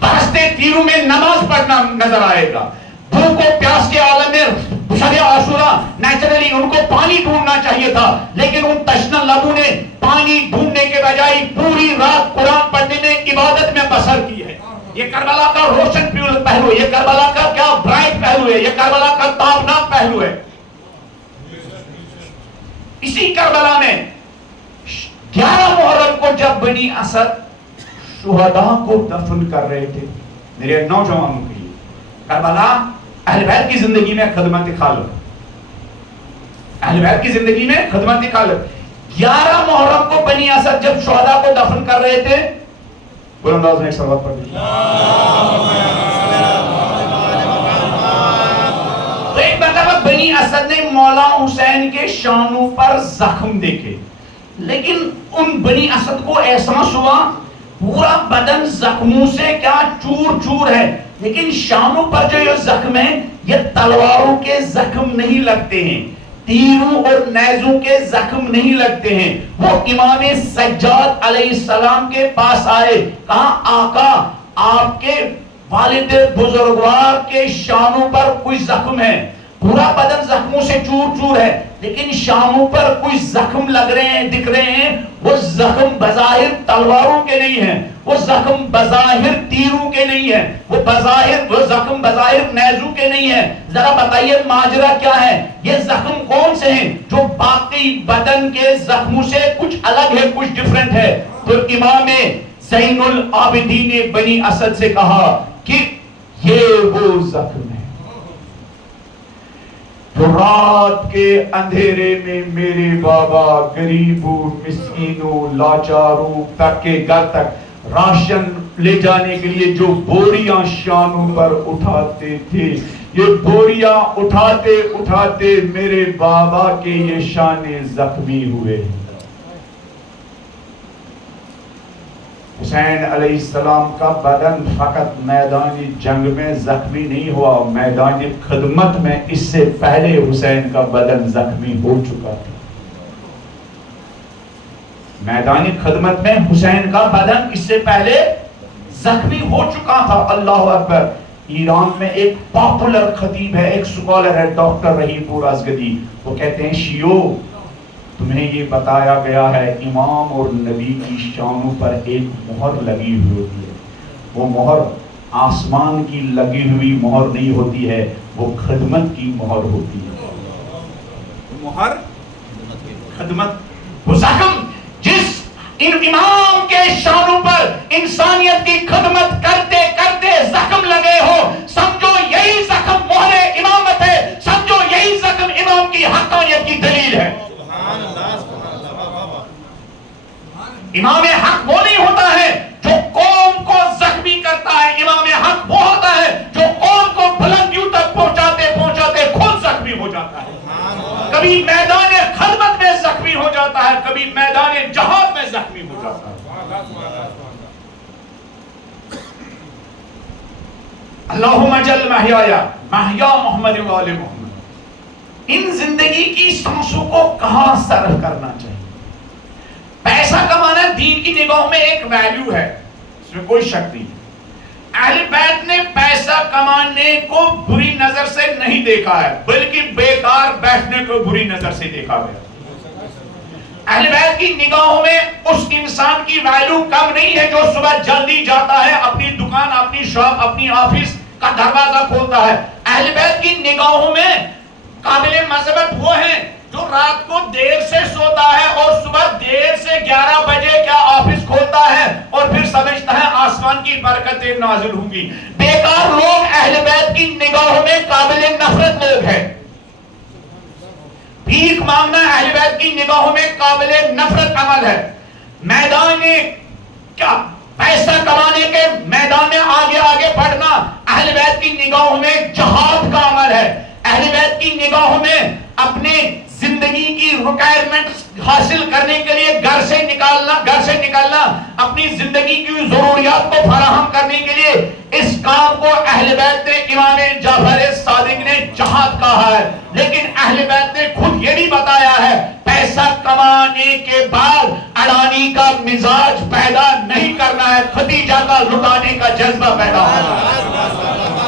برستے تیروں میں نماز پڑھنا نظر آئے گا. بھوک و پیاس کے عالم میں شب عاشورہ نیچرلی ان کو پانی ڈھونڈنا چاہیے تھا، لیکن ان تشنہ لبوں نے پانی ڈھونڈنے کے بجائے پوری رات قرآن پڑھنے میں عبادت میں بسر کی ہے. یہ کربلا کا روشن پہلو ہے، یہ کربلا کا کیا برائٹ پہلو ہے، یہ کربلا کا تابناک پہلو ہے. اسی کربلا میں 11 محرم کو جب بنی اسد شہداء کو دفن کر رہے تھے، میرے نوجوانوں کے لیے کربلا اہل بیت کی زندگی میں خدمت خالق، اہل بیت کی زندگی میں خدمت خالق. 11 محرم کو بنی اسد جب شہداء کو دفن کر رہے تھے، بلند آواز میں ایک صلوات پڑھ دیجیے. تو ایک مرتبہ بنی اسد نے مولا حسین کے شانوں پر زخم دیکھے، لیکن ان بنی اسد کو احساس ہوا پورا بدن زخموں سے کیا چور چور ہے، لیکن شانوں پر جو یہ زخم ہے یہ تلواروں کے زخم نہیں لگتے ہیں، تیروں اور نیزوں کے زخم نہیں لگتے ہیں. وہ امام سجاد علیہ السلام کے پاس آئے، کہا آقا آپ کے والد بزرگوار کے شانوں پر کوئی زخم ہے، پورا بدن زخموں سے چور چور ہے، لیکن شانوں پر کوئی زخم لگ رہے ہیں، دکھ رہے ہیں. وہ زخم بظاہر تلواروں کے نہیں ہیں، وہ زخم بظاہر تیروں کے نہیں ہیں، وہ زخم بظاہر نیزوں کے نہیں ہیں. ذرا بتائیے ماجرا کیا ہے؟ یہ زخم کون سے ہیں جو باقی بدن کے زخموں سے کچھ الگ ہے، کچھ ڈیفرنٹ ہے؟ تو امام زین العابدین نے بنی اسد سے کہا کہ یہ وہ زخم ہے جو رات کے اندھیرے میں میرے بابا غریبوں، مسکینوں، لاچاروں تک کے گھر تک راشن لے جانے کے لیے جو بوریاں شانوں پر اٹھاتے تھے، یہ بوریاں اٹھاتے اٹھاتے میرے بابا کے یہ شانے زخمی ہوئے. حسین علیہ السلام کا بدن فقط میدان جنگ میں زخمی نہیں ہوا، میدان خدمت میں اس سے پہلے حسین کا بدن زخمی ہو چکا تھا. میدان خدمت میں حسین کا بدن اس سے پہلے زخمی ہو چکا تھا. اللہ اکبر. ایران میں ایک پاپولر خطیب ہے، ایک سکولر ہے، ڈاکٹر رحیم پور ازگدی. وہ کہتے ہیں شیعو تمہیں یہ بتایا گیا ہے امام اور نبی کی شانوں پر ایک مہر لگی ہوئی ہوتی ہے، وہ مہر آسمان کی لگی ہوئی مہر نہیں ہوتی ہے، وہ خدمت کی مہر ہوتی ہے. مہر خدمت. وہ زخم جس ان امام کے شانوں پر انسانیت کی خدمت کرتے کرتے زخم لگے ہو، سمجھو یہی زخم مہر امامت ہے، سمجھو یہی زخم امام کی حقانیت کی دلیل ہے. امام حق وہ نہیں ہوتا ہے جو قوم کو اللہم اجل محیایا محیا محمد و آل محمد. ان زندگی کی سانسوں کو کہاں صرف کرنا چاہیے؟ پیسہ کمانا دین کی نگاہوں میں ایک ویلیو ہے، اس میں کوئی شک نہیں. اہل بیت نے پیسہ کمانے کو بری نظر سے نہیں دیکھا ہے، بلکہ بیکار بیٹھنے کو بری نظر سے دیکھا گیا. اہل بیت کی نگاہوں میں اس انسان کی ویلیو کم نہیں ہے جو صبح جلدی جاتا ہے، اپنی دکان، اپنی شاپ، اپنی آفس کا دروازہ کھولتا ہے. اہل بیت کی نگاہوں میں قابل مذمت وہ ہیں جو رات کو دیر سے سوتا ہے اور صبح دیر سے 11 بجے کیا آفس کھولتا ہے اور پھر سمجھتا ہے آسمان کی برکتیں نازل ہوں گی. بیکار لوگ اہل بیت کی نگاہوں میں قابل نفرت لوگ ہیں. بھیک مانگنا اہل بیت کی نگاہوں میں قابل نفرت عمل ہے. میدان کیا پیسہ کمانے کے میدان میں آگے آگے بڑھنا اہل بیت کی نگاہوں میں جہاد کا عمل ہے. اہل بیت کی نگاہوں میں اپنے زندگی کی ریکوائرمنٹس حاصل کرنے کے لیے گھر سے نکالنا اپنی زندگی کی ضروریات کو فراہم کرنے کے لیے اس کام کو اہل بیت نے امام جعفر صادق نے جہاد کہا ہے. لیکن اہل بیت نے خود یہ بھی بتایا ہے پیسہ کمانے کے بعد اڑانی کا مزاج پیدا نہیں کرنا ہے، ختیجہ کا لٹانے کا جذبہ پیدا ہونا ہے.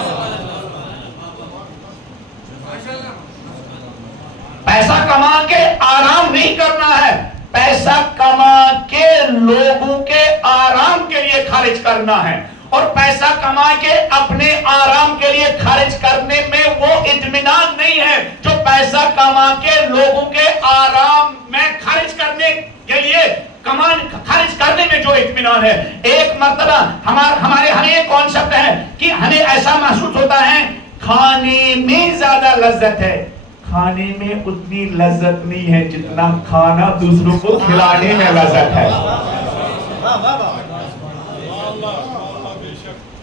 پیسہ کما کے آرام نہیں کرنا ہے، پیسہ کما کے لوگوں کے آرام کے لیے خرچ کرنا ہے. اور پیسہ کما کے اپنے آرام کے لیے خرچ کرنے میں وہ اطمینان نہیں ہے جو پیسہ کما کے لوگوں کے آرام میں خرچ کرنے کے لیے خرچ کرنے میں جو اطمینان ہے. ایک مرتبہ ہمارے ہمیں ایک کانسیپٹ ہے کہ ہمیں ایسا محسوس ہوتا ہے کھانے میں زیادہ لذت ہے. کھانے میں اتنی لذت نہیں ہے جتنا کھانا دوسروں کو کھلانے میں لذت ہے.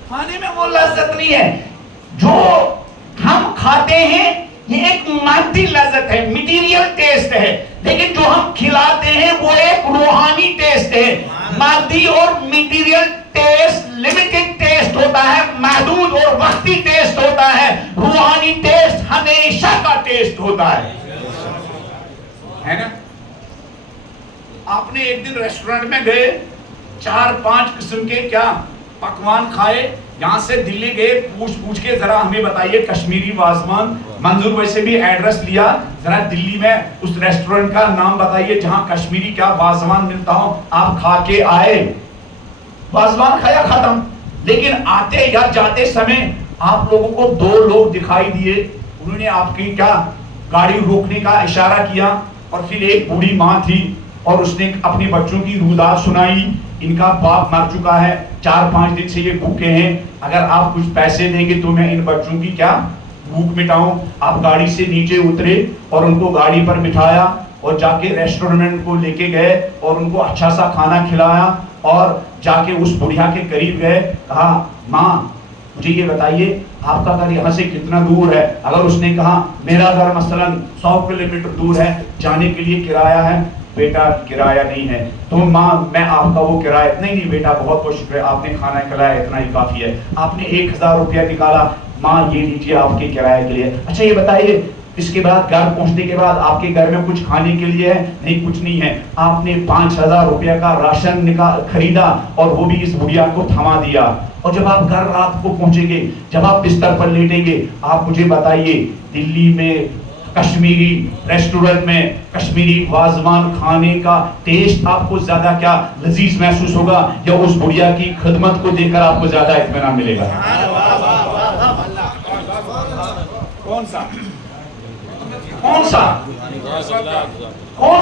کھانے میں وہ لذت نہیں ہے جو ہم کھاتے ہیں، یہ ایک مادی لذت ہے، میٹیریل ٹیسٹ ہے. لیکن جو ہم کھلاتے ہیں وہ ایک روحانی ٹیسٹ ہے. مادی اور میٹیریل ٹیسٹ لمیٹڈ ٹیسٹ ہوتا ہے، محدود اور وقتی ٹیسٹ ہوتا ہے. روحانی ٹیسٹ ہمیشہ کا ٹیسٹ ہوتا ہے نا. آپ نے ایک دن ریسٹورنٹ میں گئے، 4-5 قسم کے کیا پکوان کھائے. یہاں سے دلی گئے، پوچھ کے ذرا ہمیں بتائیے کشمیری وازوان. منظور ویسے بھی ایڈریس لیا، ذرا دلی میں اس ریسٹورنٹ کا نام بتائیے جہاں کشمیری کیا وازوان ملتا ہو. آپ کھا کے آئے، وازوان کھایا، ختم. لیکن آتے یا جاتے سمے آپ لوگوں کو 2 لوگ دکھائی دیے. انہوں نے آپ کی کیا گاڑی روکنے کا اشارہ کیا اور پھر ایک بوڑھی ماں تھی اور اس نے اپنے بچوں کی رودات سنائی. ان کا باپ مر چکا ہے، 4-5 دن سے یہ بھوکے ہیں، اگر آپ کچھ پیسے دیں گے تو میں ان بچوں کی کیا بھوک مٹاؤں. آپ گاڑی سے نیچے اترے اور ان کو گاڑی پر بٹھایا اور جا کے ریسٹورنٹ کو لے کے گئے اور ان کو اچھا سا کھانا کھلایا. اور جا کے اس بڑھیا کے قریب گئے، کہا ماں مجھے یہ بتائیے آپ کا گھر یہاں سے کتنا دور ہے. اگر اس نے کہا میرا گھر مثلا 100 کلومیٹر دور ہے، جانے کے لیے کرایہ ہے. بیٹا کرایہ نہیں ہے. تو ماں میں آپ کا وہ کرایہ نہیں بیٹا بہت بہت شکریہ، آپ نے کھانا کھلایا اتنا ہی کافی ہے. آپ نے 1000 روپیہ نکالا، ماں یہ لیجیے آپ کے کرایہ کے لیے. اچھا یہ بتائیے اس کے بعد گھر پہنچنے کے بعد آپ کے گھر میں کچھ کھانے کے لیے ہے؟ نہیں کچھ نہیں ہے. آپ نے 5000 روپیہ کا راشن خریدا اور وہ بھی اس بڑھیا کو تھما دیا. اور جب آپ گھر رات کو پہنچیں گے، جب آپ بستر پر لیٹیں گے، آپ مجھے بتائیے دلی میں کشمیری ریسٹورنٹ میں کشمیری وازوان کھانے کا ٹیسٹ آپ کو زیادہ کیا لذیذ محسوس ہوگا یا اس بڑھیا کی خدمت کو دیکھ کر آپ کو زیادہ اطمینان ملے گا؟ کون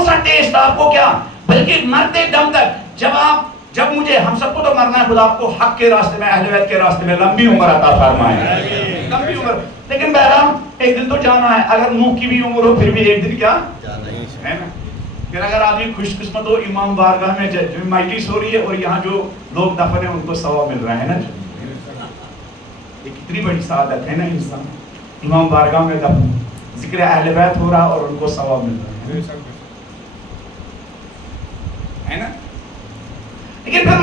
سا ٹیسٹ آپ کو کیا؟ بلکہ مرتے دم تک جب مجھے ہم سب کو تو مرنا ہے، خدا آپ کو حق کے راستے میں اہل بیت کے راستے میں لمبی عمر عطا فرمائے. لمبی عمر، لیکن بہرحال ایک دن تو جانا ہے. اگر نوح کی بھی عمر ہو پھر بھی ایک دن کیا ہے نا. پھر اگر آدمی خوش قسمت ہو امام بارگاہ میں مجلس ہو رہی ہے اور یہاں جو لوگ دفن ہیں ان کو ثواب مل رہا ہے نا. یہ کتنی بڑی سعادت ہے نا انسان. امام بارگاہ میں دفن، ذکر اہل بیت ہو رہا اور ان کو ثواب مل رہا ہے نا. لیکن پھر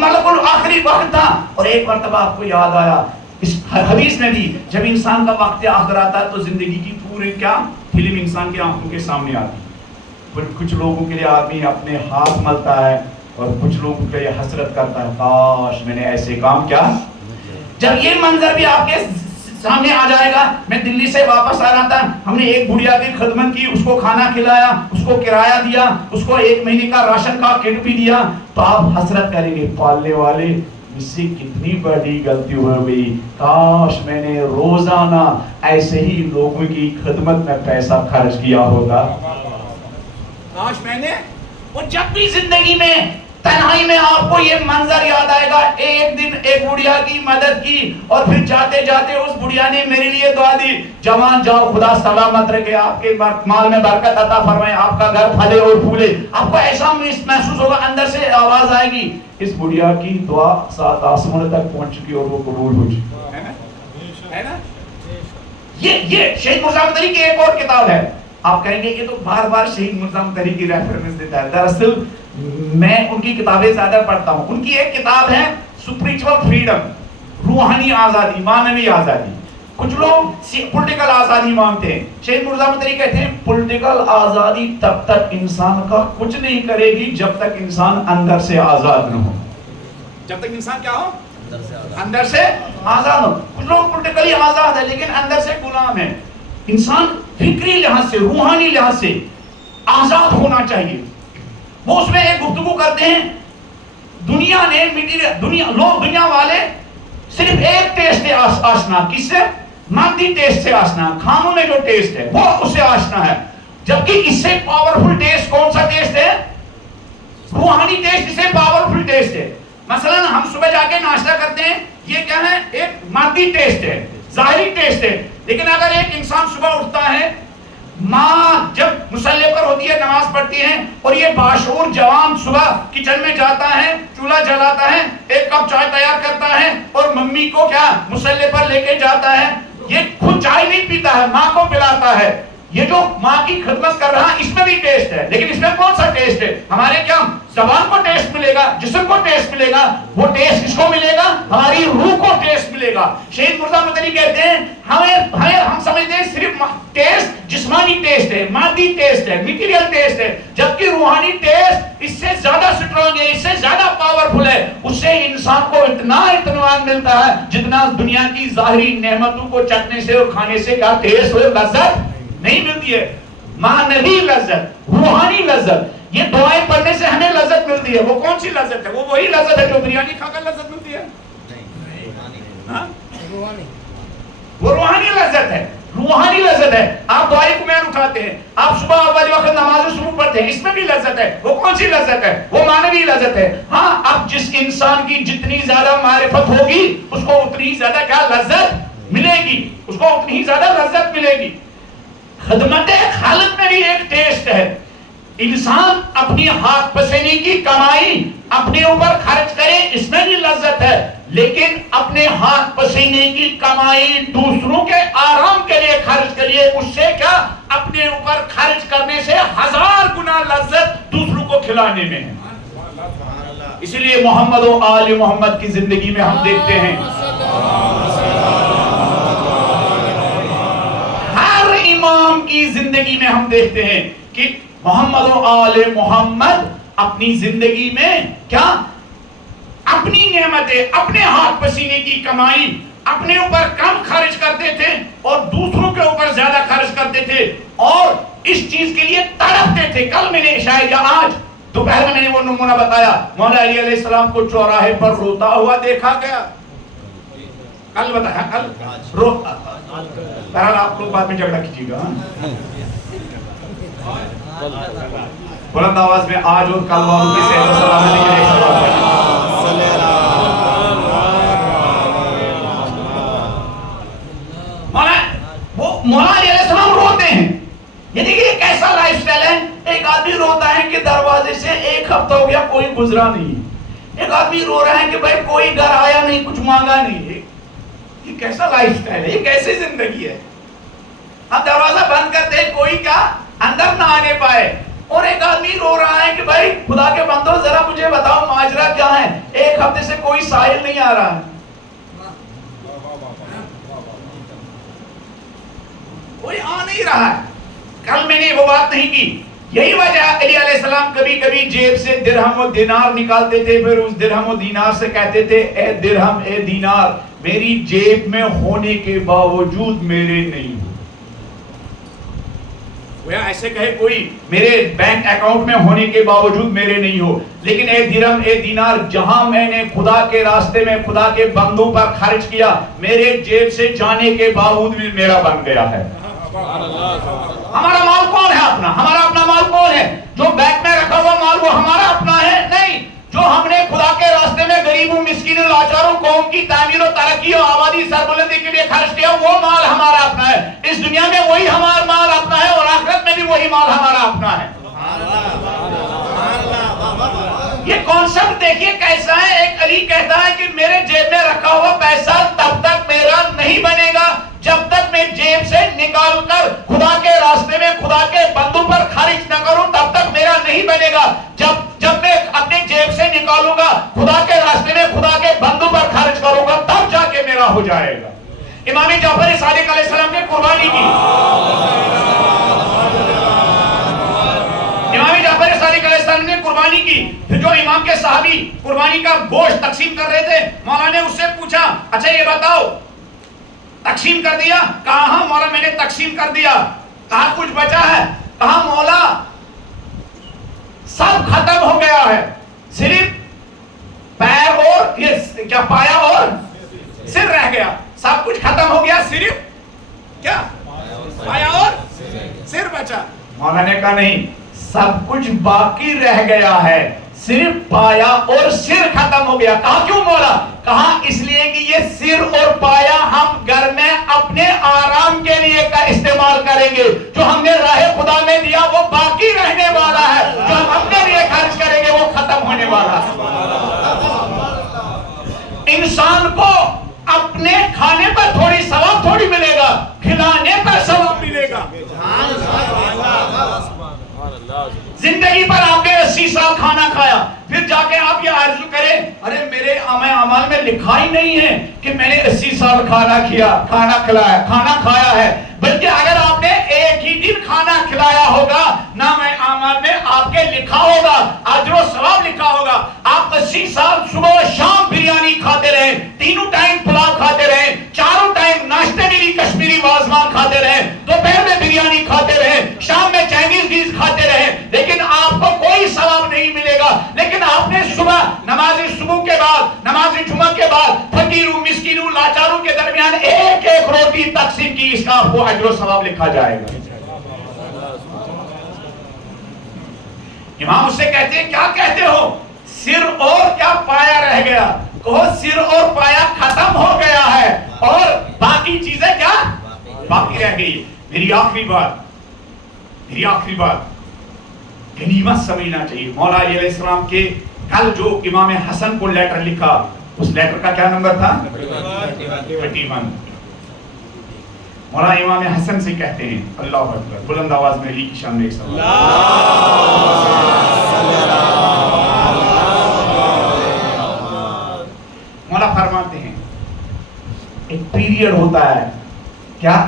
ملک الآخری وقت تھا اور ایک مرتبہ آپ کو یاد آیا اس حدیث میں بھی جب انسان کا وقت آخر آتا ہے تو زندگی کی پورے کیا فلم انسان کی آنکھوں کے سامنے آتی ہے. کچھ لوگوں کے لیے آدمی اپنے ہاتھ ملتا ہے اور کچھ لوگوں کے لیے حسرت کرتا ہے کاش میں نے ایسے کام کیا. جب یہ منظر بھی آپ کے سامنے آ جائے گا, میں دلی سے واپس آ رہا تھا, ہم نے ایک بڑھیا کی خدمت کی, اس کو کھانا کھلایا, اس کو کرایہ دیا, اس کو 1 مہینے کا راشن کا کٹ بھی دیا, تو آپ حسرت کریں گے پالنے والے مجھ سے کتنی بڑی غلطی ہو گئی, کاش میں نے روزانہ ایسے ہی لوگوں کی خدمت میں پیسہ خرچ کیا ہوگا. کاش میں نے. اور جب بھی زندگی میں تنہائی میں آپ کو یہ منظر یاد آئے گا, ایک دن ایک بڑھیا کی مدد کی اور پھر جاتے جاتے اس بڑھیا نے میرے لیے دعا دی, جوان جاؤ خدا سلامت رکھے, آپ کے مال میں برکت عطا فرمائے, آپ کا گھر پھلے اور پھولے. آپ کو ایسا محسوس ہوگا, اندر سے آواز آئے گی اس بڑھیا کی دعا 7 آسمانوں تک پہنچ چکی اور وہ قبول ہو چکی ہے نا. یہ شہید مرزا مدنی کی ایک اور کتاب ہے. آپ کہیں گے یہ تو بار بار شہید مرزا مدنی کی ریفرنس دیتا ہے. دراصل میں ان کی کتابیں زیادہ پڑھتا ہوں. ان کی ایک کتاب ہے سپریچول فریڈم, روحانی آزادی, معنوی آزادی. کچھ لوگ پولیٹیکل آزادی مانگتے ہیں. شہید مرزا مدنی کہتے ہیں پولیٹیکل آزادی تب تک انسان کا کچھ نہیں کرے گی جب تک انسان اندر سے آزاد نہ ہو. جب تک انسان کیا ہو, اندر سے آزاد ہو. کچھ لوگ پولیٹیکلی آزاد ہے لیکن اندر سے غلام ہے. انسان فکری لحاظ سے, روحانی لحاظ سے آزاد ہونا چاہیے. وہ اس میں ایک گفتگو کرتے ہیں, دنیا نے دنیا والے صرف ایک ٹیسٹ سے آشنا, کس سے؟ مادی ٹیسٹ سے آشنا, کھانوں میں جو ٹیسٹ ہے وہ اس سے آشنا ہے. جبکہ اس سے پاورفل ٹیسٹ کون سا ٹیسٹ ہے؟ روحانی ٹیسٹ. اس سے پاورفل ٹیسٹ ہے. مثلا ہم صبح جا کے ناشتہ کرتے ہیں, یہ کیا ہے؟ ایک مادی ٹیسٹ ہے, ظاہری ٹیسٹ ہے. لیکن اگر ایک انسان صبح اٹھتا ہے, ماں جب مصلی پر ہوتی ہے, نماز پڑھتی ہے, اور یہ باشعور جوان صبح کچن میں جاتا ہے, چولہا جلاتا ہے, 1 کپ چائے تیار کرتا ہے اور ممی کو کیا مصلی پر لے کے جاتا ہے. یہ خود چائے نہیں پیتا ہے, ماں کو پلاتا ہے. یہ جو ماں کی خدمت کر رہا ہے اس میں بھی ٹیسٹ ہے. لیکن اس میں کون سا ٹیسٹ ہے؟ ہمارے کیا زبان کو ٹیسٹ ملے گا, جسم کو ٹیسٹ ملے گا. وہ ٹیسٹ کس کو ملے گا؟ ہماری روح کو ٹیسٹ ملے گا. شہید مرزا مدنی کہتے ہیں ہم سمجھتے ہیں صرف ٹیسٹ جسمانی ٹیسٹ ہے, مادی ٹیسٹ ہے, میٹیریل ٹیسٹ ہے. جبکہ روحانی ٹیسٹ اس سے زیادہ سٹرونگ ہے, اس سے زیادہ پاورفل ہے. اس سے انسان کو اتنا اطمینان ملتا ہے جتنا دنیا کی ظاہری نعمتوں کو چکنے سے اور کھانے سے کیا ٹیسٹ اور لذت نہیں ملتی ہے. معنوی لذت, روحانی لذت. یہ دعائیں پڑھنے سے ہمیں لذت ملتی ہے. وہ کون سی لذت ہے؟ وہ وہی لذت ہے جو بریانی کھا کر لذت ملتی ہے. وہ روحانی لذت ہے, روحانی لذت ہے. آپ دعائیں قمیر اٹھاتے ہیں, آپ صبح اول وقت نماز صبح پڑھتے ہیں, اس میں بھی لذت ہے. وہ کون سی لذت ہے؟ وہ معنوی لذت ہے. ہاں, اب جس انسان کی جتنی زیادہ معرفت ہوگی اس کو اتنی زیادہ کیا لذت ملے گی, اس کو اتنی ہی زیادہ لذت ملے گی. خدمت خالق میں بھی ایک ٹیسٹ ہے. انسان اپنی ہاتھ پسینے کی کمائی اپنے اوپر خرچ کرے, اس میں بھی لذت ہے. لیکن اپنے ہاتھ پسینے کی کمائی دوسروں کے آرام کے لیے خرچ کریے, اس سے کیا اپنے اوپر خرچ کرنے سے 1000 گنا لذت دوسروں کو کھلانے میں ہے. اسی لیے محمد و آل محمد کی زندگی میں ہم دیکھتے ہیں, ہر امام کی زندگی میں ہم دیکھتے ہیں کہ محمد و آل محمد اپنی زندگی میں کیا اپنی نعمتیں, اپنے ہاتھ پسینے کی کمائی اپنے اوپر کم خرچ کرتے تھے اور دوسروں کے اوپر زیادہ خرچ کرتے تھے, اور اس چیز کے لیے تڑپتے تھے. کل میں نے شاید یا آج دوپہر میں نے وہ نمونہ بتایا, مولا علی علیہ السلام کو چوراہے پر روتا ہوا دیکھا گیا. کل بتایا, کل روتا. بہرحال آپ لوگ بعد میں جھگڑا کیجیے گا. بلند آواز میں آج اور کل والوں کی صحت و سلامتی کے لیے استغفار کریں. مولا علیہ السلام روتے ہیں. یہ دیکھیں یہ کیسا لائف سٹائل ہے. ایک آدمی روتا ہے کہ دروازے سے 1 ہفتہ ہو گیا کوئی گزرا نہیں. ایک آدمی رو رہا ہے کہ بھائی کوئی گھر آیا نہیں, کچھ مانگا نہیں. یہ کیسا لائف سٹائل ہے, یہ کیسی زندگی ہے. ہم دروازہ بند کرتے ہیں کوئی کیا اندر نہ آنے پائے, اور ایک آدمی رو رہا ہے کہ بھائی خدا کے بندو ذرا مجھے بتاؤ ماجرا کیا ہے, 1 ہفتے سے کوئی سائل نہیں آ رہا ہے. کوئی آ نہیں رہا ہے. کل میں نے وہ بات نہیں کی. یہی وجہ علی علیہ السلام کبھی کبھی جیب سے درہم و دینار نکالتے تھے, پھر اس درہم و دینار سے کہتے تھے اے درہم اے دینار میری جیب میں ہونے کے باوجود میرے نہیں ہو. ایسے کہے کوئی میرے بینک اکاؤنٹ میں ہونے کے باوجود میرے نہیں ہو, لیکن اے درہم اے دینار جہاں میں نے خدا کے راستے میں خدا کے بندوں پر خرچ کیا میرے جیب سے جانے کے باوجود بھی میرا بن گیا ہے. ہمارا مال کون ہے اپنا؟ ہمارا اپنا مال کون ہے؟ جو بینک میں رکھا ہوا مال وہ ہمارا اپنا ہے؟ نہیں. جو ہم نے خدا کے راستے میں غریبوں مسکینوں لاچاروں قوم کی تعمیر و ترقی و آبادی سربلندی کے لیے خرچ کیا وہ مال ہمارا اپنا ہے. اس دنیا میں وہی ہمارا مال اپنا ہے اور آخرت میں بھی وہی مال ہمارا اپنا ہے. یہ کانسیپٹ دیکھیے کیسا ہے. ایک علی کہتا ہے کہ میرے جیب میں رکھا ہوا پیسہ تب تک میرا نہیں بنے گا جب تک میں جیب سے نکال کر خدا کے راستے میں خدا کے بندوں پر خرچ نہ کروں تب تک میرا نہیں بنے گا. جب میں اپنے جیب سے نکالوں گا خدا کے راستے میں خدا کے بندوں پر خرچ کروں گا تب جا کے میرا ہو جائے گا. امام جعفر صادق علیہ السلام نے قربانی کی. امام جعفر صادق علیہ السلام نے قربانی کی. پھر جو امام کے صحابی قربانی کا گوشت تقسیم کر رہے تھے مولا نے اس سے پوچھا اچھا یہ بتاؤ تقسیم کر دیا؟ کہا ہاں مولا میں نے تقسیم کر دیا. کہا کچھ بچا ہے؟ کہا مولا سب ختم ہو گیا ہے صرف پیر اور یہ کیا پایا اور سر رہ گیا. سب کچھ ختم ہو گیا صرف کیا پایا اور سر بچا. مولا نے کہا نہیں سب کچھ باقی رہ گیا ہے صرف پایا اور سر ختم ہو گیا. کہا کیوں مولا؟ کہا اس لیے کہ یہ سر اور پایا ہم گھر میں اپنے آرام کے لیے کا استعمال کریں گے. جو ہم نے راہ خدا میں دیا وہ باقی رہنے والا ہے, جو ہم اپنے لیے خرچ کریں گے وہ ختم ہونے والا ہے. انسان کو اپنے کھانے پر تھوڑی ثواب تھوڑی ملے گا, کھلانے پر ثواب ملے گا. زندگی پر آپ نے 80 سال کھانا کھایا, پھر جا کے آپ یہ آرزو کریں ارے میرے اعمال میں لکھا ہی نہیں ہے کہ میں نے 80 سال کھانا کھایا ہے. بلکہ اگر آپ نے ایک ہی دن کھانا کھلایا ہوگا نام اعمال میں آپ کے لکھا ہوگا, اجر و ثواب لکھا ہوگا. آپ 80 سال صبح و شام بریانی کھاتے رہے, تینوں ٹائم پلاؤ کھاتے رہے, چاروں ٹائم ناشتے میں کشمیری وازوان کھاتے رہے, دوپہر میں بریانی کھاتے رہے, شام میں چائنیز ڈش کھاتے رہے, لیکن آپ کو کوئی ثواب نہیں ملے گا. لیکن آپ نے صبح نماز صبح کے بعد نماز جمعہ کے بعد فقیروں مسکینوں لاچاروں کے درمیان ایک ایک روٹی تقسیم کی, اس کا آپ کو اجر و ثواب لکھا جائے گا. امام اس سے کہتے ہیں کیا کہتے ہو سر اور کیا پایا رہ گیا؟ کہو سر اور پایا ختم ہو گیا ہے اور باقی چیزیں کیا باقی رہ گئی. میری آخری بات غنیمت سمجھنا چاہیے. مولا علی علیہ السلام کے کل جو امام حسن کو لیٹر لکھا اس لیٹر کا کیا نمبر تھا؟ 31. مولا امام حسن سے کہتے ہیں اللہ اکبر, بلند آواز میں علی کی شان میں ایک سوال. مولا فرماتے ہیں ایک پیریڈ ہوتا ہے کیا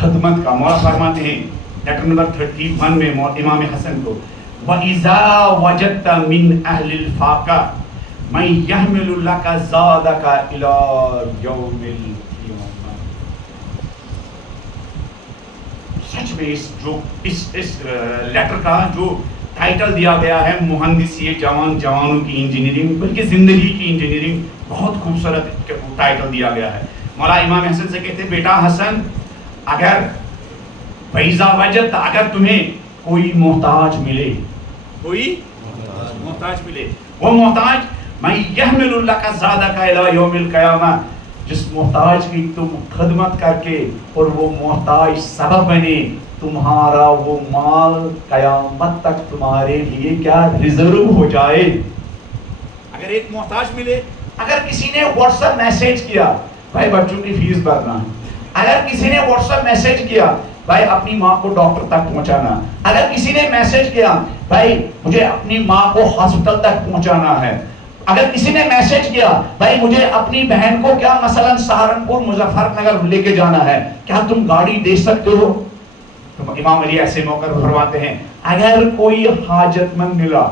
خدمت کا. مولا فرماتے ہیں لیٹر نمبر 31 میں امام حسن کو وَإِذَا وَجَدْتَ مِنْ أَهْلِ الْفَاقَةِ مَنْ يَحْمِلُ لَكَ زَادَكَ إِلَى يَوْمِ الْقِيَامَةِ. سچ میں اس لیٹر کا جو ٹائٹل دیا گیا ہے مہندسی جوانوں کی انجینئرنگ بلکہ زندگی کی انجینئرنگ, بہت خوبصورت ٹائٹل دیا گیا ہے. مولا امام حسن سے کہتے ہیں بیٹا حسن اگر فیضا وجد اگر تمہیں کوئی محتاج ملے وہ محتاج میں یحمل لک زادک الی یوم القیامہ, جس محتاج کی تم خدمت کر کے اور وہ محتاج سبب بنے تمہارا وہ مال قیامت تک تمہارے لیے کیا ریزرو ہو جائے. اگر ایک محتاج ملے, اگر کسی نے واٹس ایپ میسج کیا بھائی بچوں کی فیس بھرنا, اگر کسی نے واٹس ایپ میسج کیا بھائی اپنی ماں کو ڈاکٹر تک پہنچانا, اگر کسی نے میسج کیا بھائی مجھے اپنی ماں کو ہاسپٹل تک پہنچانا ہے, اگر کسی نے میسج کیا بھائی مجھے اپنی بہن کو کیا مثلا سہارنپور مظفر نگر لے کے جانا ہے, کیا تم گاڑی دے سکتے ہو؟ تو امام علی ایسے موقع پر فرماتے ہیں اگر کوئی حاجت مند ملا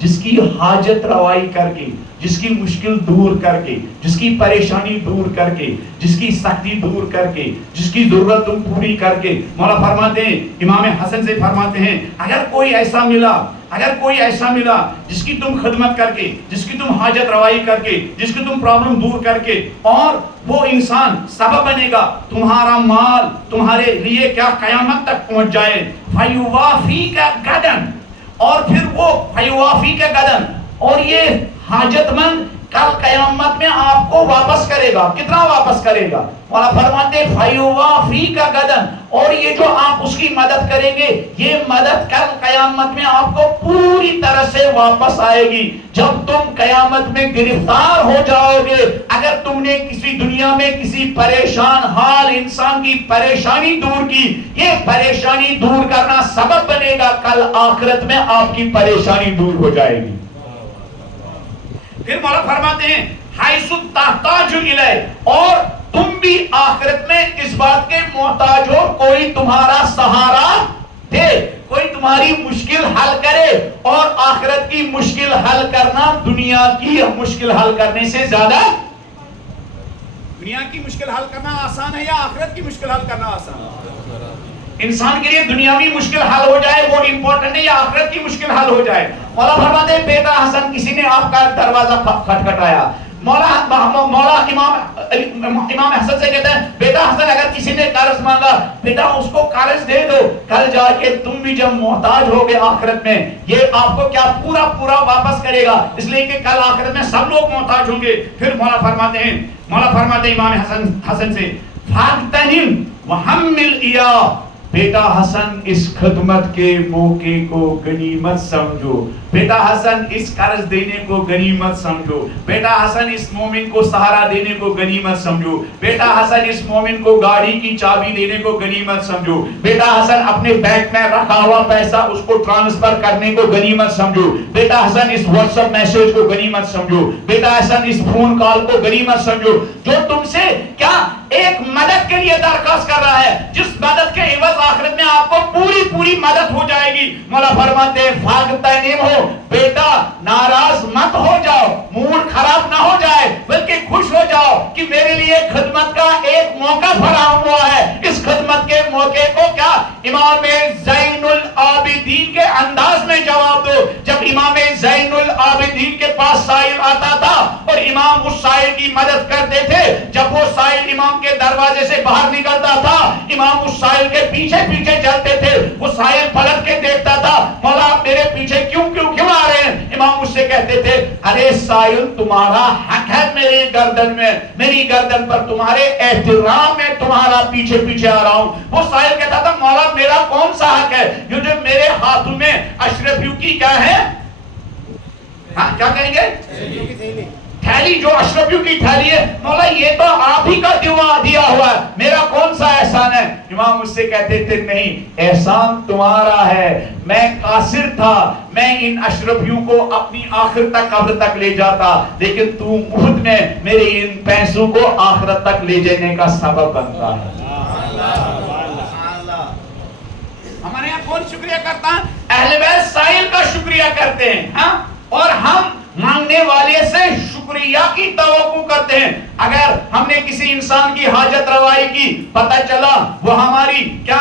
جس کی حاجت روائی کر کے، جس کی مشکل دور کر کے، جس کی پریشانی دور کر کے، جس کی سختی دور کر کے، جس کی ضرورت تم پوری کر کے، مولا فرماتے ہیں امام حسن سے فرماتے ہیں اگر کوئی ایسا ملا جس کی تم خدمت کر کے، جس کی تم حاجت روائی کر کے، جس کی تم پرابلم دور کر کے، اور وہ انسان سبب بنے گا تمہارا مال تمہارے لیے کیا قیامت تک پہنچ جائے، فَيُوَافِيكَ غَدًا، اور پھر وہ فَيُوَافِيكَ غَدًا، اور یہ حاجت مند کل قیامت میں آپ کو واپس کرے گا. کتنا واپس کرے گا؟ مولا فرماتے ہیں فَيُوَافِيكَ غَدًا، اور یہ جو آپ اس کی مدد کریں گے یہ مدد کل قیامت میں آپ کو پوری طرح سے واپس آئے گی. جب تم قیامت میں گرفتار ہو جاؤ گے، اگر تم نے کسی دنیا میں کسی پریشان حال انسان کی پریشانی دور کی، یہ پریشانی دور کرنا سبب بنے گا کل آخرت میں آپ کی پریشانی دور ہو جائے گی. پھر مولا فرماتے ہیں حیث تحتاج الیہ، اور تم بھی آخرت میں اس بات کے محتاج ہو کوئی تمہارا سہارا دے، کوئی تمہاری مشکل حل کرے. اور آخرت کی مشکل حل کرنا دنیا کی مشکل حل کرنے سے زیادہ، دنیا کی مشکل حل کرنا آسان ہے یا آخرت کی مشکل حل کرنا آسان ہے؟ انسان کے لیے دنیاوی مشکل حل ہو جائے وہ امپورٹنٹ ہے یا آخرت کی مشکل حل ہو جائے؟ مولا فرماتے ہیں بیٹا حسن کسی نے آپ کا دروازہ کھٹکھٹایا، مولا امام حسن سے کہتے ہیں بیٹا حسن اگر کسی نے قرض مانگا بیٹا اس کو قرض دے دو، کل جا کے تم بھی جب محتاج ہوگے آخرت میں یہ آپ کو کیا پورا واپس کرے گا، اس لیے کہ کل آخرت میں سب لوگ محتاج ہوں گے. پھر مولا فرماتے ہیں امام حسن سے فاغتنم وحمل ایاہ، بیٹا حسن اس خدمت کے موقع کو غنیمت سمجھو، بیٹا حسن اس قرض دینے کو غنیمت سمجھو، بیٹا حسن اس مومن کو سہارا دینے کو غنیمت سمجھو، بیٹا حسن اس مومن کو گاڑی کی چابی دینے کو غنیمت سمجھو، بیٹا حسن اپنے بینک میں رکھا ہوا پیسہ اس کو ٹرانسفر کرنے کو غنیمت سمجھو، بیٹا حسن اس واٹس ایپ میسج کو غنیمت سمجھو، بیٹا حسن اس فون کال کو غنیمت سمجھو جو تم سے کیا ایک مدد کے لیے درخواست کر رہا ہے، جس مدد کے عوض آخرت میں آپ کو پوری مدد ہو جائے گی. مولا فرماتے ہیں فاغتنم ہو، بیٹا ناراض مت ہو جاؤ، موڈ خراب نہ ہو جائے بلکہ خوش ہو جاؤ کہ میرے لیے خدمت کا ایک موقع فراہم ہوا ہے. اس خدمت کے موقع کو کیا امام زین العابدین کے انداز میں جواب دو. جب امام زین العابدین کے پاس سائل آتا تھا اور امام اس سائل کی مدد کرتے تھے، جب وہ سائل امام کے دروازے سے باہر نکلتا تھا امام اس سائل کے پیچھے چلتے تھے، وہ سائل پلٹ کے دیکھتا تھا مولا آپ میرے پیچھے کیوں آ رہے ہیں؟ امام اس سے کہتے تھے ارے سائل تمہارا حق ہے میری گردن میں، میری گردن پر تمہارے احترام میں تمہارا پیچھے آ رہا ہوں. وہ سائل کہتا تھا مولا میرا کون سا حق ہے؟ یہ جو میرے ہاتھوں میں اشرفیوں کی کیا ہے، ہاں کیا کہیں گے، تھیلی، جو اشرفیوں کی تھیلی ہے، مولا یہ تو آپ ہی کا دیا ہوا ہے، میرا کون سا احسان ہے؟ امام اس سے کہتے تھے نہیں، احسان تمہارا ہے، میں قاصر تھا، میں ان اشرفیوں کو اپنی آخر تک قبر تک لے جاتا، لیکن تو مفت میں میرے ان پیسوں کو آخرت تک لے جانے کا سبب بنتا ہے. ہمارے یہاں کون شکریہ کرتا ہے؟ اہل بیت سائل کا شکریہ کرتے ہیں، ہاں، اور ہم مانگنے والے سے شکریہ کی توقع کرتے ہیں. اگر ہم نے کسی انسان کی حاجت روائی کی، پتہ چلا وہ ہماری کیا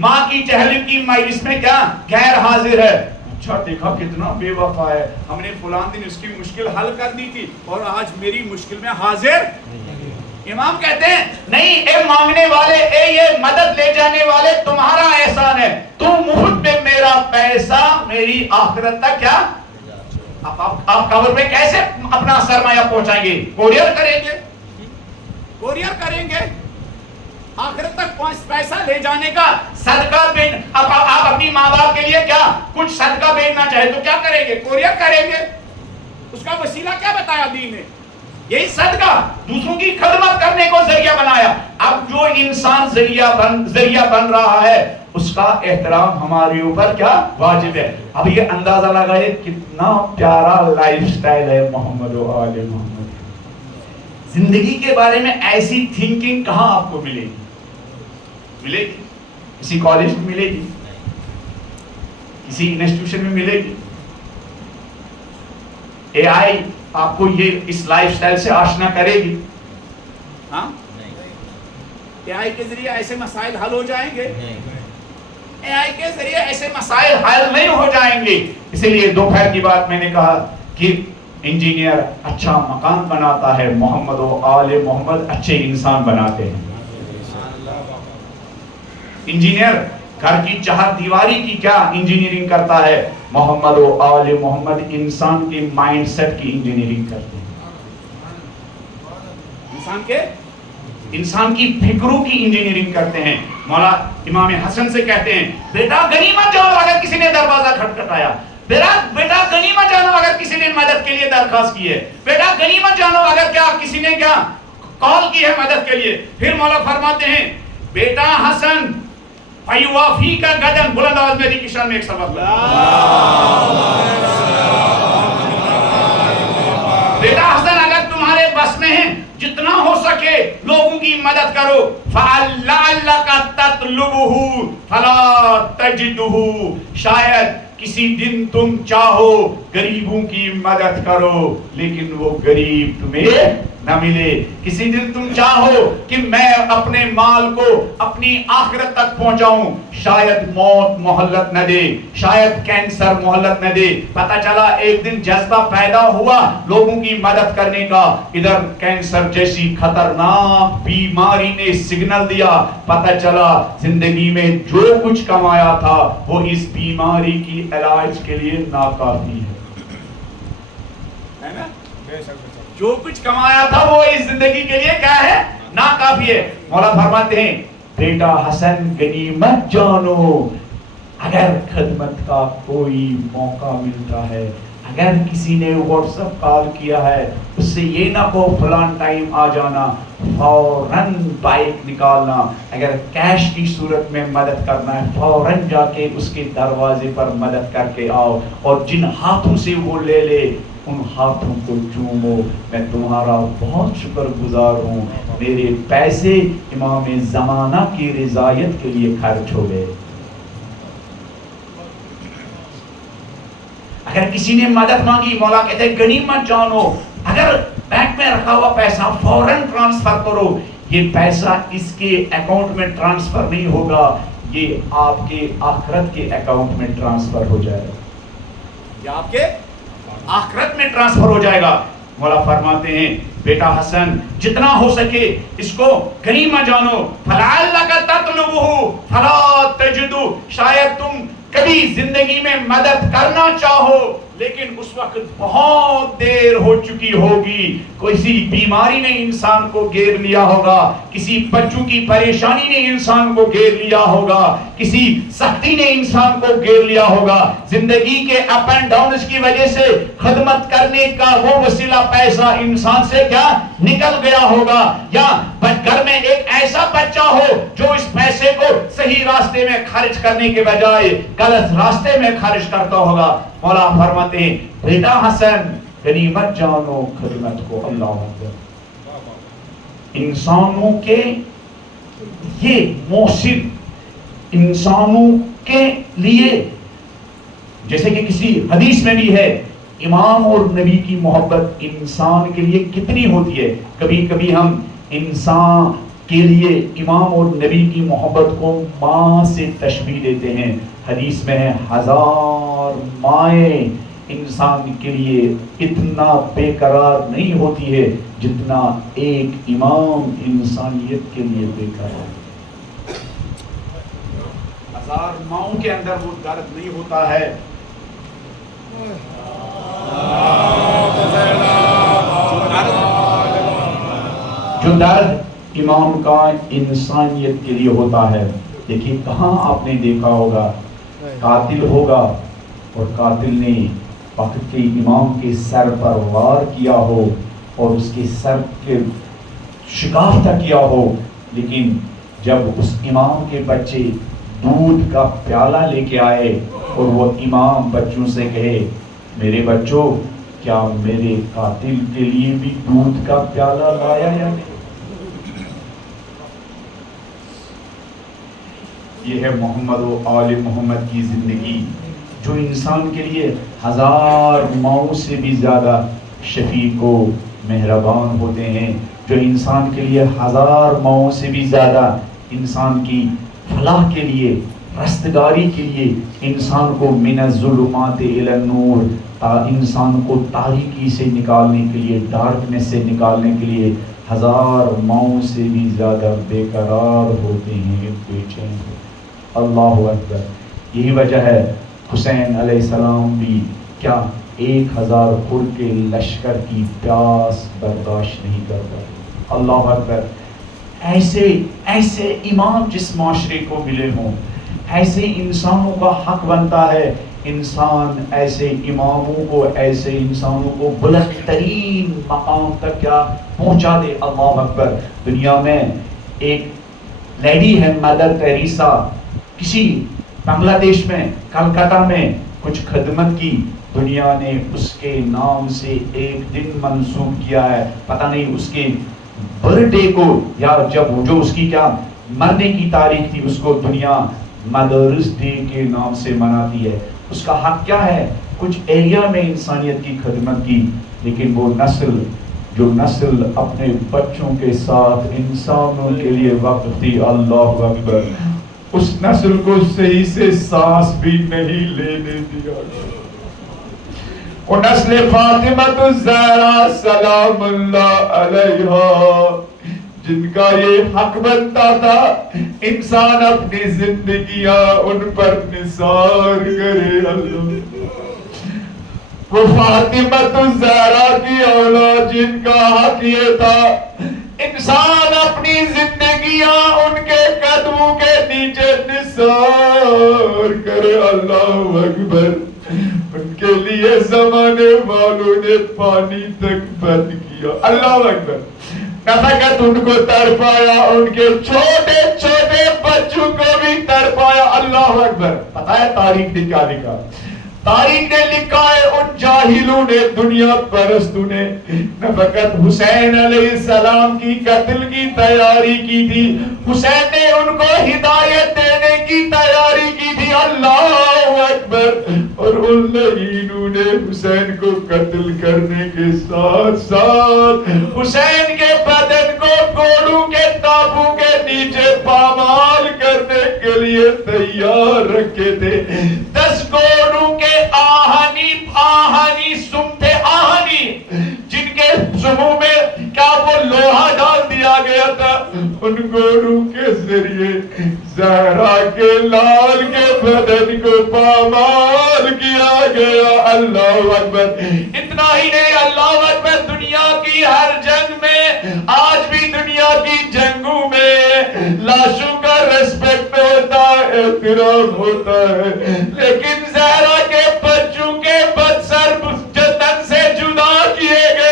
ماں کی چہل کی مجلس میں کیا غیر حاضر ہے، اچھا دیکھا کتنا بے وفا ہے، ہم نے فلان دن اس کی مشکل حل کر دی تھی اور آج میری مشکل میں حاضر. امام کہتے ہیں نہیں، اے مانگنے والے، اے یہ مدد لے جانے والے، تمہارا احسان ہے، تم مفت میں میرا پیسہ میری آخرت تک کیا آپ قبر میں کیسے اپنا سرمایہ پہنچائیں گے؟ کوریئر کریں گے آخرت تک پیسہ لے جانے کا. صدقہ آپ اپنی ماں باپ کے لیے کیا کچھ صدقہ بھیجنا چاہے تو کیا کریں گے؟ کوریئر کریں گے. اس کا وسیلہ کیا بتایا دین نے؟ یہی صدقہ، دوسروں کی خدمت کرنے کو ذریعہ بنایا. اب جو انسان ذریعہ بن رہا ہے اس کا احترام ہمارے اوپر کیا واجب ہے. اب یہ اندازہ لگائے کتنا پیارا لائف سٹائل ہے محمد و آل محمد. زندگی کے بارے میں ایسی تھنکنگ کہاں آپ کو ملے گی؟ کسی کالج میں ملے گی, کسی انسٹیٹیوشن میں ملے گی. اے آئی آپ کو یہ اس لائف سٹائل سے آشنا کرے گی؟ ہاں, اے آئی کے ذریعے ایسے مسائل حل ہو جائیں گے؟ اے آئی کے ذریعے ایسے مسائل حل نہیں ہو جائیں گے. اسی لیے دوپہر کی بات میں نے کہا کہ انجینئر اچھا مکان بناتا ہے, محمد و آل محمد اچھے انسان بناتے ہیں. انجینئر گھر کی چہار دیواری کی کیا انجینئرنگ کرتا ہے, محمد و آل محمد انسان کے مائنڈ سیٹ کی انجینئرنگ کرتے ہیں. انسان کی فکروں کی انجینئرنگ کرتے ہیں. مولا امام حسن سے کہتے ہیں بیٹا غنیمت جانو اگر کسی نے دروازہ کھٹکھٹایا, بیٹا غنیمت جانو اگر کسی نے مدد کے لیے درخواست کی ہے, بیٹا غنیمت جانو اگر کیا کسی نے کیا کال کی ہے مدد کے لیے. پھر مولا فرماتے ہیں بیٹا حسن فیوافی کا گدن, بلند آواز میں کی شان میں ایک سبق بیٹا حسن اگر تمہارے بس میں ہے جتنا ہو سکے لوگوں کی مدد کرو. فَلَعَلَّكَ تَطْلُبُهُ فَلَا تَجِدُهُ, شاید کسی دن تم چاہو غریبوں کی مدد کرو لیکن وہ غریب تمہیں نہ ملے. کسی دن تم چاہو کہ میں اپنے مال کو اپنی آخرت تک پہنچاؤں, شاید موت مہلت نہ دے, شاید کینسر مہلت نہ دے. پتہ چلا ایک دن جذبہ پیدا ہوا لوگوں کی مدد کرنے کا, ادھر کینسر جیسی خطرناک بیماری نے سگنل دیا. پتہ چلا زندگی میں جو کچھ کمایا تھا وہ اس بیماری کی علاج کے لیے ناکافی ہے نا. جو کچھ کمایا تھا وہ اس زندگی کے لیے کیا ہے, ناکافی ہے. مولا فرماتے ہیں بیٹا حسن غنیمت جانو اگر خدمت کا کوئی موقع ملتا ہے, اگر کسی نے واٹس ایپ کال کیا ہے اس سے یہ نہ کہو فلان ٹائم آ جانا, فوراً بائک نکالنا. اگر کیش کی صورت میں مدد کرنا ہے فوراً جا کے اس کے دروازے پر مدد کر کے آؤ, اور جن ہاتھوں سے وہ لے لے ان ہاتھوں کو چومو. میں تمہارا بہت شکر گزار ہوں, میرے پیسے امام زمانہ کی رضایت کے لیے خرچ ہو گئے. اگر کسی نے مدد مانگی مولا کہتے ہیں غنیمت جانو, اگر بینک میں رکھا ہوا پیسہ فوراً ٹرانسفر کرو. یہ پیسہ اس کے اکاؤنٹ میں ٹرانسفر نہیں ہوگا, یہ آپ کے آخرت کے اکاؤنٹ میں ٹرانسفر ہو جائے گا, یہ آپ کے آخرت میں ٹرانسفر ہو جائے گا. مولا فرماتے ہیں بیٹا حسن جتنا ہو سکے اس کو غنیمت جانو. فَلَعَلَّكَ تَطْلُبُهُ فَلَا تَجِدُ, شاید تم کبھی زندگی میں مدد کرنا چاہو لیکن اس وقت بہت دیر ہو چکی ہوگی. کسی بیماری نے انسان کو گھیر لیا ہوگا, کسی بچوں کی پریشانی نے انسان کو گھیر لیا ہوگا, کسی سختی نے انسان کو گھیر لیا ہوگا. زندگی کے اپ اینڈ ڈاؤنز کی وجہ سے خدمت کرنے کا وہ وسیلہ پیسہ انسان سے کیا نکل گیا ہوگا, یا گھر میں ایک ایسا بچہ ہو جو اس پیسے کو صحیح راستے میں خرچ کرنے کے بجائے غلط راستے میں خرچ کرتا ہوگا. مولا فرماتے ہیں بیٹا حسن غنیمت جانو خدمت کو. اللہ اکبر. انسانوں کے یہ محسن انسانوں کے لیے, جیسے کہ کسی حدیث میں بھی ہے امام اور نبی کی محبت انسان کے لیے کتنی ہوتی ہے. کبھی کبھی ہم انسان کے لیے امام اور نبی کی محبت کو ماں سے تشبیہ دیتے ہیں. حدیث میں ہے 1000 مائیں انسان کے لیے اتنا بے قرار نہیں ہوتی ہے جتنا ایک امام انسانیت کے لیے بے قرار. 1000 ماؤں کے اندر وہ درد نہیں ہوتا ہے جو درد امام کا انسانیت کے لیے ہوتا ہے. دیکھیے کہاں آپ نے دیکھا ہوگا قاتل ہوگا اور قاتل نے وقت کے امام کے سر پر وار کیا ہو اور اس کے سر کے شکافتہ کیا ہو, لیکن جب اس امام کے بچے دودھ کا پیالہ لے کے آئے اور وہ امام بچوں سے کہے میرے بچوں کیا میرے قاتل کے لیے بھی دودھ کا پیالہ لایا یا نہیں. یہ ہے محمد و آل محمد کی زندگی، جو انسان کے لیے 1000 ماؤں سے بھی زیادہ شفیق و مہربان ہوتے ہیں، جو انسان کے لیے 1000 ماؤں سے بھی زیادہ انسان کی فلاح کے لیے، رستگاری کے لیے، انسان کو من الظلمات الی النور، انسان کو تاریکی سے نکالنے کے لیے، ڈارکنیس سے نکالنے کے لیے 1000 ماؤں سے بھی زیادہ بے قرار ہوتے ہیں، بے چین ہوتے ہیں۔ اللہ اکبر۔ یہی وجہ ہے حسین علیہ السلام بھی کیا 1000 خر کے لشکر کی پیاس برداشت نہیں کرتا۔ اللہ اکبر۔ ایسے امام جس معاشرے کو ملے ہوں، ایسے انسانوں کا حق بنتا ہے انسان ایسے اماموں کو، ایسے انسانوں کو بلند ترین مقام تک کیا پہنچا دے۔ اللہ اکبر۔ دنیا میں ایک لیڈی ہے مدر ٹیریسا، کسی بنگلہ دیش میں کلکتہ میں کچھ خدمت کی، دنیا نے اس کے نام سے ایک دن منسوب کیا ہے، پتہ نہیں اس کے برتھ ڈے کو یا جب جو اس کی کیا مرنے کی تاریخ تھی، اس کو دنیا مدرس ڈے کے نام سے مناتی ہے۔ اس کا حق کیا ہے؟ کچھ ایریا میں انسانیت کی خدمت کی، لیکن وہ جو نسل اپنے بچوں کے ساتھ انسانوں کے لیے وقف تھی، اللہ اکبر، اس نسل کو صحیح سے سانس بھی نہیں لینے دیا۔ وہ نسل فاطمہ الزہرا سلام اللہ علیہا، جن کا یہ حق بنتا تھا انسان اپنی زندگیاں ان پر نثار کرے۔ اللہ، وہ فاطمہ الزہرا کی اولاد جن کا حق یہ تھا انسان اپنی زندگیاں ان کے قدموں کے نیچے نثار کرے۔ اللہ اکبر۔ ان کے لیے زمانے والوں نے پانی تک بند کیا۔ اللہ اکبر۔ نہ فقط ان کو تڑپایا، ان کے چھوٹے چھوٹے بچوں کو بھی تڑپایا۔ اللہ اکبر۔ پتہ ہے تاریخ نے کیا لکھا؟ تاریخ نے لکھا ہے ان جاہلوں نے، دنیا پرستوں نے نہ فقط حسین علیہ السلام کی قتل کی تیاری کی تھی، حسین نے ان کو ہدایت دینے کی تیاری کی تھی۔ اللہ اکبر۔ اور ان لعینوں نے حسین کو قتل کرنے کے ساتھ ساتھ حسین کے بدن کو گھوڑوں کے تابوں کے نیچے پامال کرنے کے لیے تیار رکھے تھے۔ 10 گھوڑوں کے آہنی سم تھے، آہنی جن کے سموں میں کیا وہ لوہا ڈال دیا گیا تھا، ان گھوڑوں کے ذریعے زہرا کے لال کے بدن کو پامال کیا گیا۔ اللہ اکبر۔ اتنا ہی نہیں، اللہ اکبر، دنیا کی ہر جنگ میں، آج بھی دنیا کی جنگوں میں لاشوں کا ریسپیکٹ ہوتا ہے، احترام ہوتا ہے، لیکن زہرا کے بچوں کے بدسر جتن سے جدا کیے گئے۔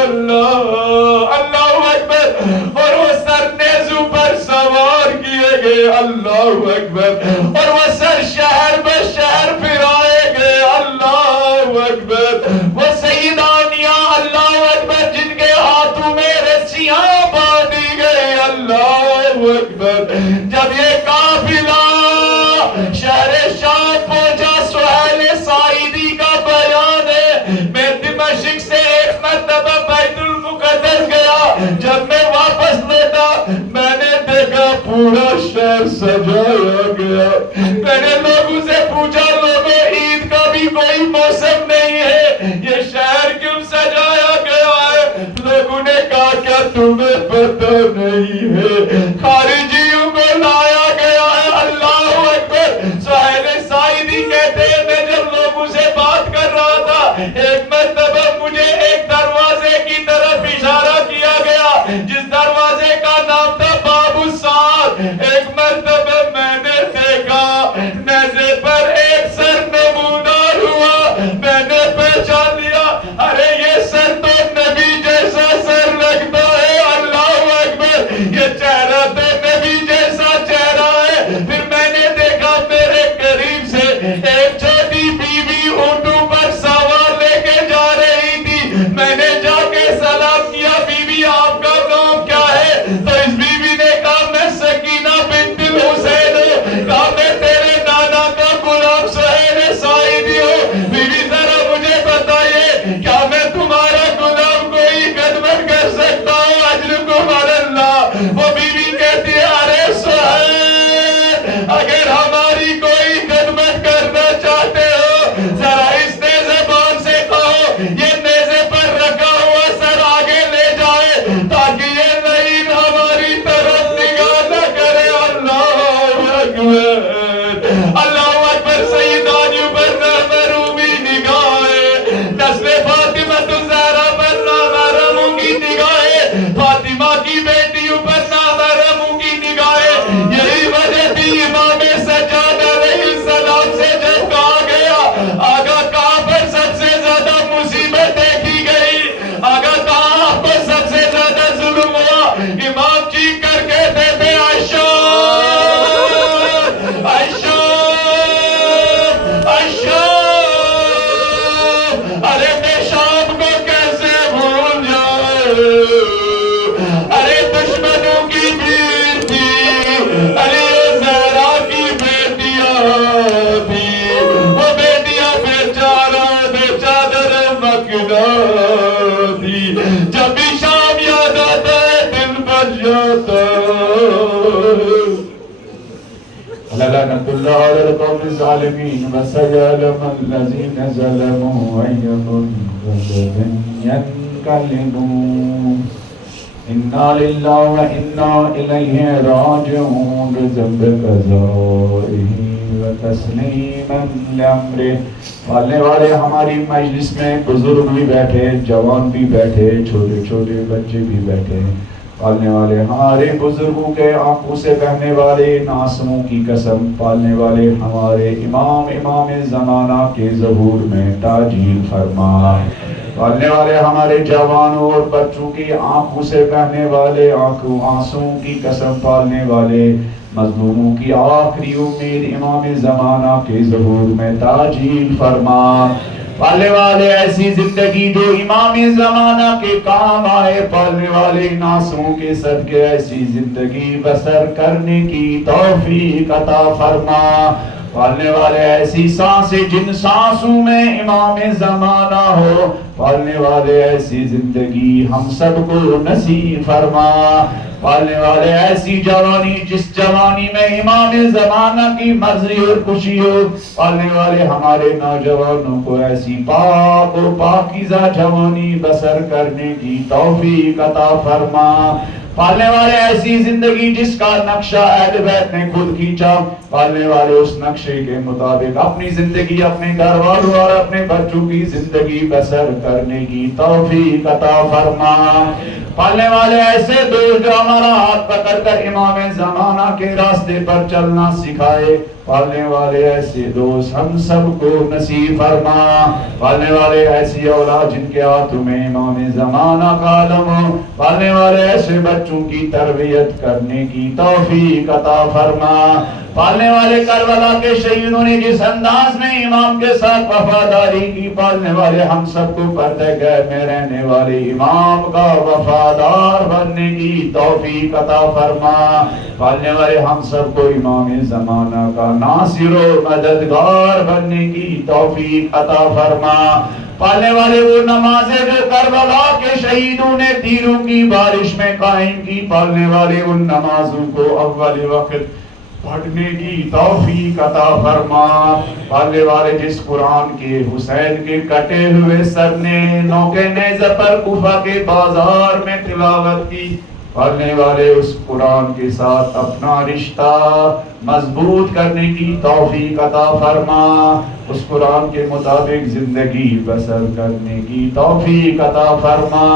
اللہ اکبر۔ اور وہ سر نیزوں پر سوار کیے گئے۔ اللہ اکبر۔ اور وہ سر شہر بہ شہر پھرائے گئے۔ اللہ اکبر۔ وہ سیدانیاں، اللہ اکبر، جن کے ہاتھوں میں رسیاں باندھی گئی۔ اللہ اکبر۔ جب یہ قافلہ شہر شام پہنچا، سہیل ساعدی کا بیان ہے، میں دمشق سے ایک مرتبہ بیت المقدس گیا، جب میں واپس لوٹا میں نے دیکھا پورا شہر سجایا گیا۔ میں نے لوگوں سے پوچھا، لوگوں عید کا بھی کوئی موسم نہیں ہے، یہ شہر کیوں سجایا گیا ہے؟ لوگوں نے کہا کیا تمہیں پتہ نہیں ہے، خارجیوں کو لایا گیا ہے۔ اللہ اکبر۔ سہیل ساعدی کہتے ہیں میں جب لوگوں سے بات کر رہا تھا، ایک مرتبہ مجھے ایک دروازے کی طرف اشارہ کیا گیا جس دروازے کا نام تھا باب السعاد۔ ایک مرتبہ میں نے دیکھا نیزے پر ایک سر نمودار ہوا، میں نے پہچان لیا، ارے یہ سر تو نبی جیسا سر لگتا ہے۔ اللہ اکبر۔ یہ چہرہ تو ارے دشمنوں کی بھیڑ تھی، علی زہرا کی بیٹیاں تھی، وہ بیٹیاں بیچارہ بے چادر مکنا تھی، جب بھی شام یاد آتا ہے دل بھر جاتا لعنت اللہ علی القوم الظالمین وسيعلم الذین ظلموا أي منقلب ينقلبون انا للہ وانا الیہ راجعون بذنب قضائہ وتسلیما لامرہ۔ پالنے والے ہماری مجلس میں بزرگ بھی بیٹھے، جوان بھی بیٹھے، چھوٹے چھوٹے بچے بھی بیٹھے، پالنے والے ہمارے بزرگوں کے آنکھوں سے بہنے والے ناسموں کی قسم، پالنے والے ہمارے امام زمانہ کے ظہور میں تاجیل فرما، پالنے والے ہمارے جوانوں اور بچوں کی آنکھوں سے بہنے والے آنسوں کی قسم، پالنے والے مظلوموں کی آخری امید امام زمانہ کے ظہور میں تاجیل فرما، پالنے والے ایسی زندگی جو امام زمانہ کے کام آئے، پالنے والے ناسوں کے صدقے ایسی زندگی بسر کرنے کی توفیق عطا فرما، پالنے والے ایسی سانسیں جن سانسوں میں امام زمانہ ہو، پالنے والے ایسی زندگی ہم سب کو نصیب فرما، پالنے والے ایسی جوانی جس جوانی میں امام زمانہ کی مرضی اور خوشی ہو، پالنے والے ہمارے نوجوانوں کو ایسی پاک و پاکیزہ جوانی بسر کرنے کی توفیق عطا فرما، پالنے والے ایسی زندگی جس کا نقشہ اہل بیت نے خود کھینچا، پالنے والے اس نقشے کے مطابق اپنی زندگی، اپنے گھر والوں اور اپنے بچوں کی زندگی بسر کرنے کی توفیق عطا فرما، پالنے والے ایسے دوست جو ہمارا ہاتھ پکڑ کر امام زمانہ کے راستے پر چلنا سکھائے، پالنے والے ایسے دوست ہم سب کو نصیب فرما، پالنے والے ایسی اولاد جن کے ہاتھوں میں امام زمانہ کا علم ہو، پالنے والے ایسے بچوں کی تربیت کرنے کی توفیق عطا فرما، پالنے والے کربلا کے شہیدوں نے جس انداز میں امام کے ساتھ وفاداری کی، پالنے والے ہم سب کو پردہ گھر میں رہنے والے امام کا وفادار بننے کی توفیق عطا فرما، پالنے والے ہم سب کو امام زمانہ کا ناصر و مددگار بننے کی توفیق عطا فرما، پالنے والے وہ نمازیں جو کربلا کے شہیدوں نے تیروں کی بارش میں قائم کی، پالنے والے ان نمازوں کو اول وقت پڑھنے کی توفیق عطا فرما، پالنے والے جس قرآن کے حسین کے کٹے ہوئے سر نے نوکے نیزہ پر کوفہ کے بازار میں تلاوت کی، پڑھنے والے اس قرآن کے ساتھ اپنا رشتہ مضبوط کرنے کی توفیق عطا فرما، اس قرآن کے مطابق زندگی بسر کرنے کی توفیق عطا فرما،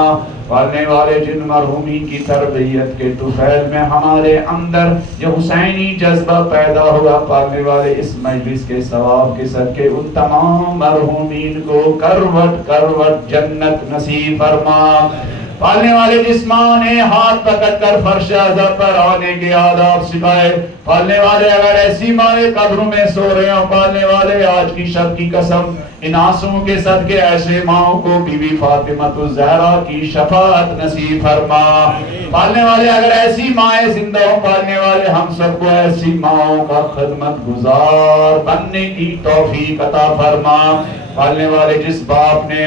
پڑھنے والے جن مرحومین کی تربیت کے طفیل میں ہمارے اندر یہ حسینی جذبہ پیدا ہوا، پڑھنے والے اس مجلس کے ثواب کے صدقے ان تمام مرحومین کو کروٹ کروٹ جنت نصیب فرما، پالنے والے جس ماں نے ہاتھ پکڑ کر فرش اعظم پر آنے کے آداب سکھائے، پالنے والے اگر ایسی مائیں قبروں میں سو رہے ہوں، پالنے والے آج کی شب کی قسم ان آنسوؤں کے صدقے ایسے ماں کو بی بی فاطمہ الزہرا کی شفاعت نصیب فرما، پالنے والے اگر ایسی مائیں زندہ ہوں، پالنے والے ہم سب کو ایسی ماں کا خدمت گزار بننے کی توفیق عطا فرما، پالنے والے جس باپ نے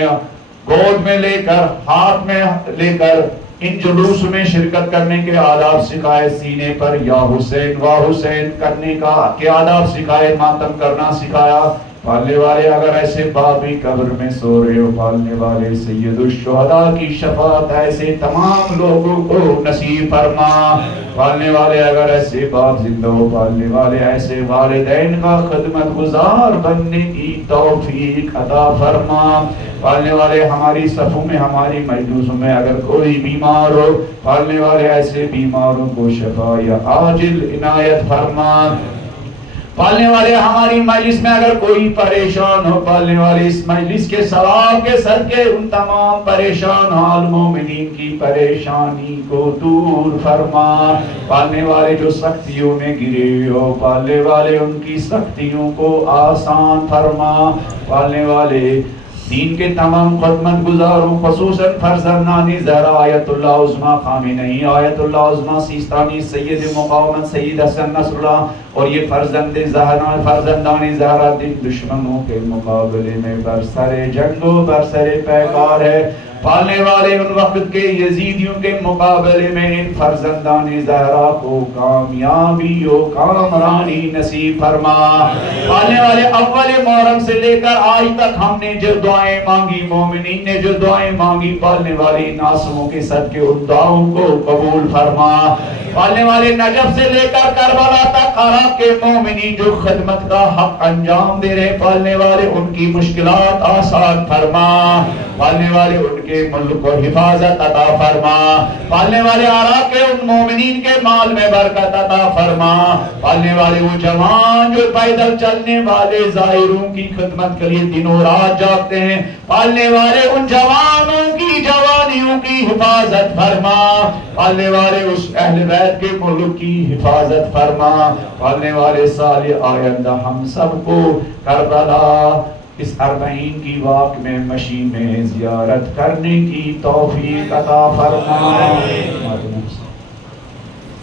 گود میں لے کر ہاتھ میں لے کر ان جلوس میں شرکت کرنے کے آداب سکھائے، سینے پر یا حسین و حسین کرنے کے آداب سکھائے، ماتم کرنا سکھایا، پالنے والے اگر ایسے باپ ہی قبر میں سو رہے ہو، پالنے والے سید الشہداء کی شفاعت ایسے تمام لوگوں کو نصیب فرما، پالنے والے اگر ایسے باپ زندہ ہو، پالنے والے ایسے والدین کا خدمت گزار بننے کی توفیق عطا فرما، پالنے والے ہماری صفوں میں ہماری مجلسوں میں اگر کوئی بیمار ہو، پالنے والے ایسے بیماروں کو شفا یا عاجل عنایت فرما، پالنے والے ہماری مجلس میں اگر کوئی پریشان ہو، پالنے والے اس مجلس کے ثواب کے صدقے ان تمام پریشان حال مومنین کی پریشانی کو دور فرما، پالنے والے جو سختیوں میں گرے ہو، پالنے والے ان کی سختیوں کو آسان فرما، پالنے والے دین کے تمام خدمت گزاروں خصوصاً فرزندان زہرا آیت اللہ عظمیٰ خامنئی، آیت اللہ عظمیٰ سیستانی، سید مقاومت سید حسن نصر اللہ اور یہ فرزندان زہرا دن دشمنوں کے مقابلے میں برسر جنگ و برسر پیکار ہے، پالنے والے ان وقت کے یزیدیوں کے مقابلے میں ان فرزندان زہرا کو کامیابی و کامرانی نصیب فرما۔ پالنے والے اول محرم سے لے کر آج تک ہم نے جو دعائیں مانگی، مومنین نے جو دعائیں مانگی، پالنے والے ناصروں کے صدقے ان دعاؤں کو قبول فرما۔ پالنے والے نجف سے لے کر کربلا تک عراق کے مومنین جو خدمت کا حق انجام دے رہے، پالنے والے ان کی مشکلات آسان فرما، پالنے والے ان کے ملک کو حفاظت عطا فرما، پالنے والے عراق کے ان مومنین کے مال میں برکت عطا فرما، پالنے والے وہ جوان جو پیدل چلنے والے زائروں کی خدمت کے لیے دنوں رات جاگتے ہیں، پالنے والے ان جوانوں کی جوانیوں کی حفاظت فرما، پالنے والے اس اہل بیت کے ملک کی حفاظت فرما، پالنے والے سال آئندہ ہم سب کو کربلا اس اربعین کی واق میں مشی میں زیارت کرنے کی توفیق عطا فرما۔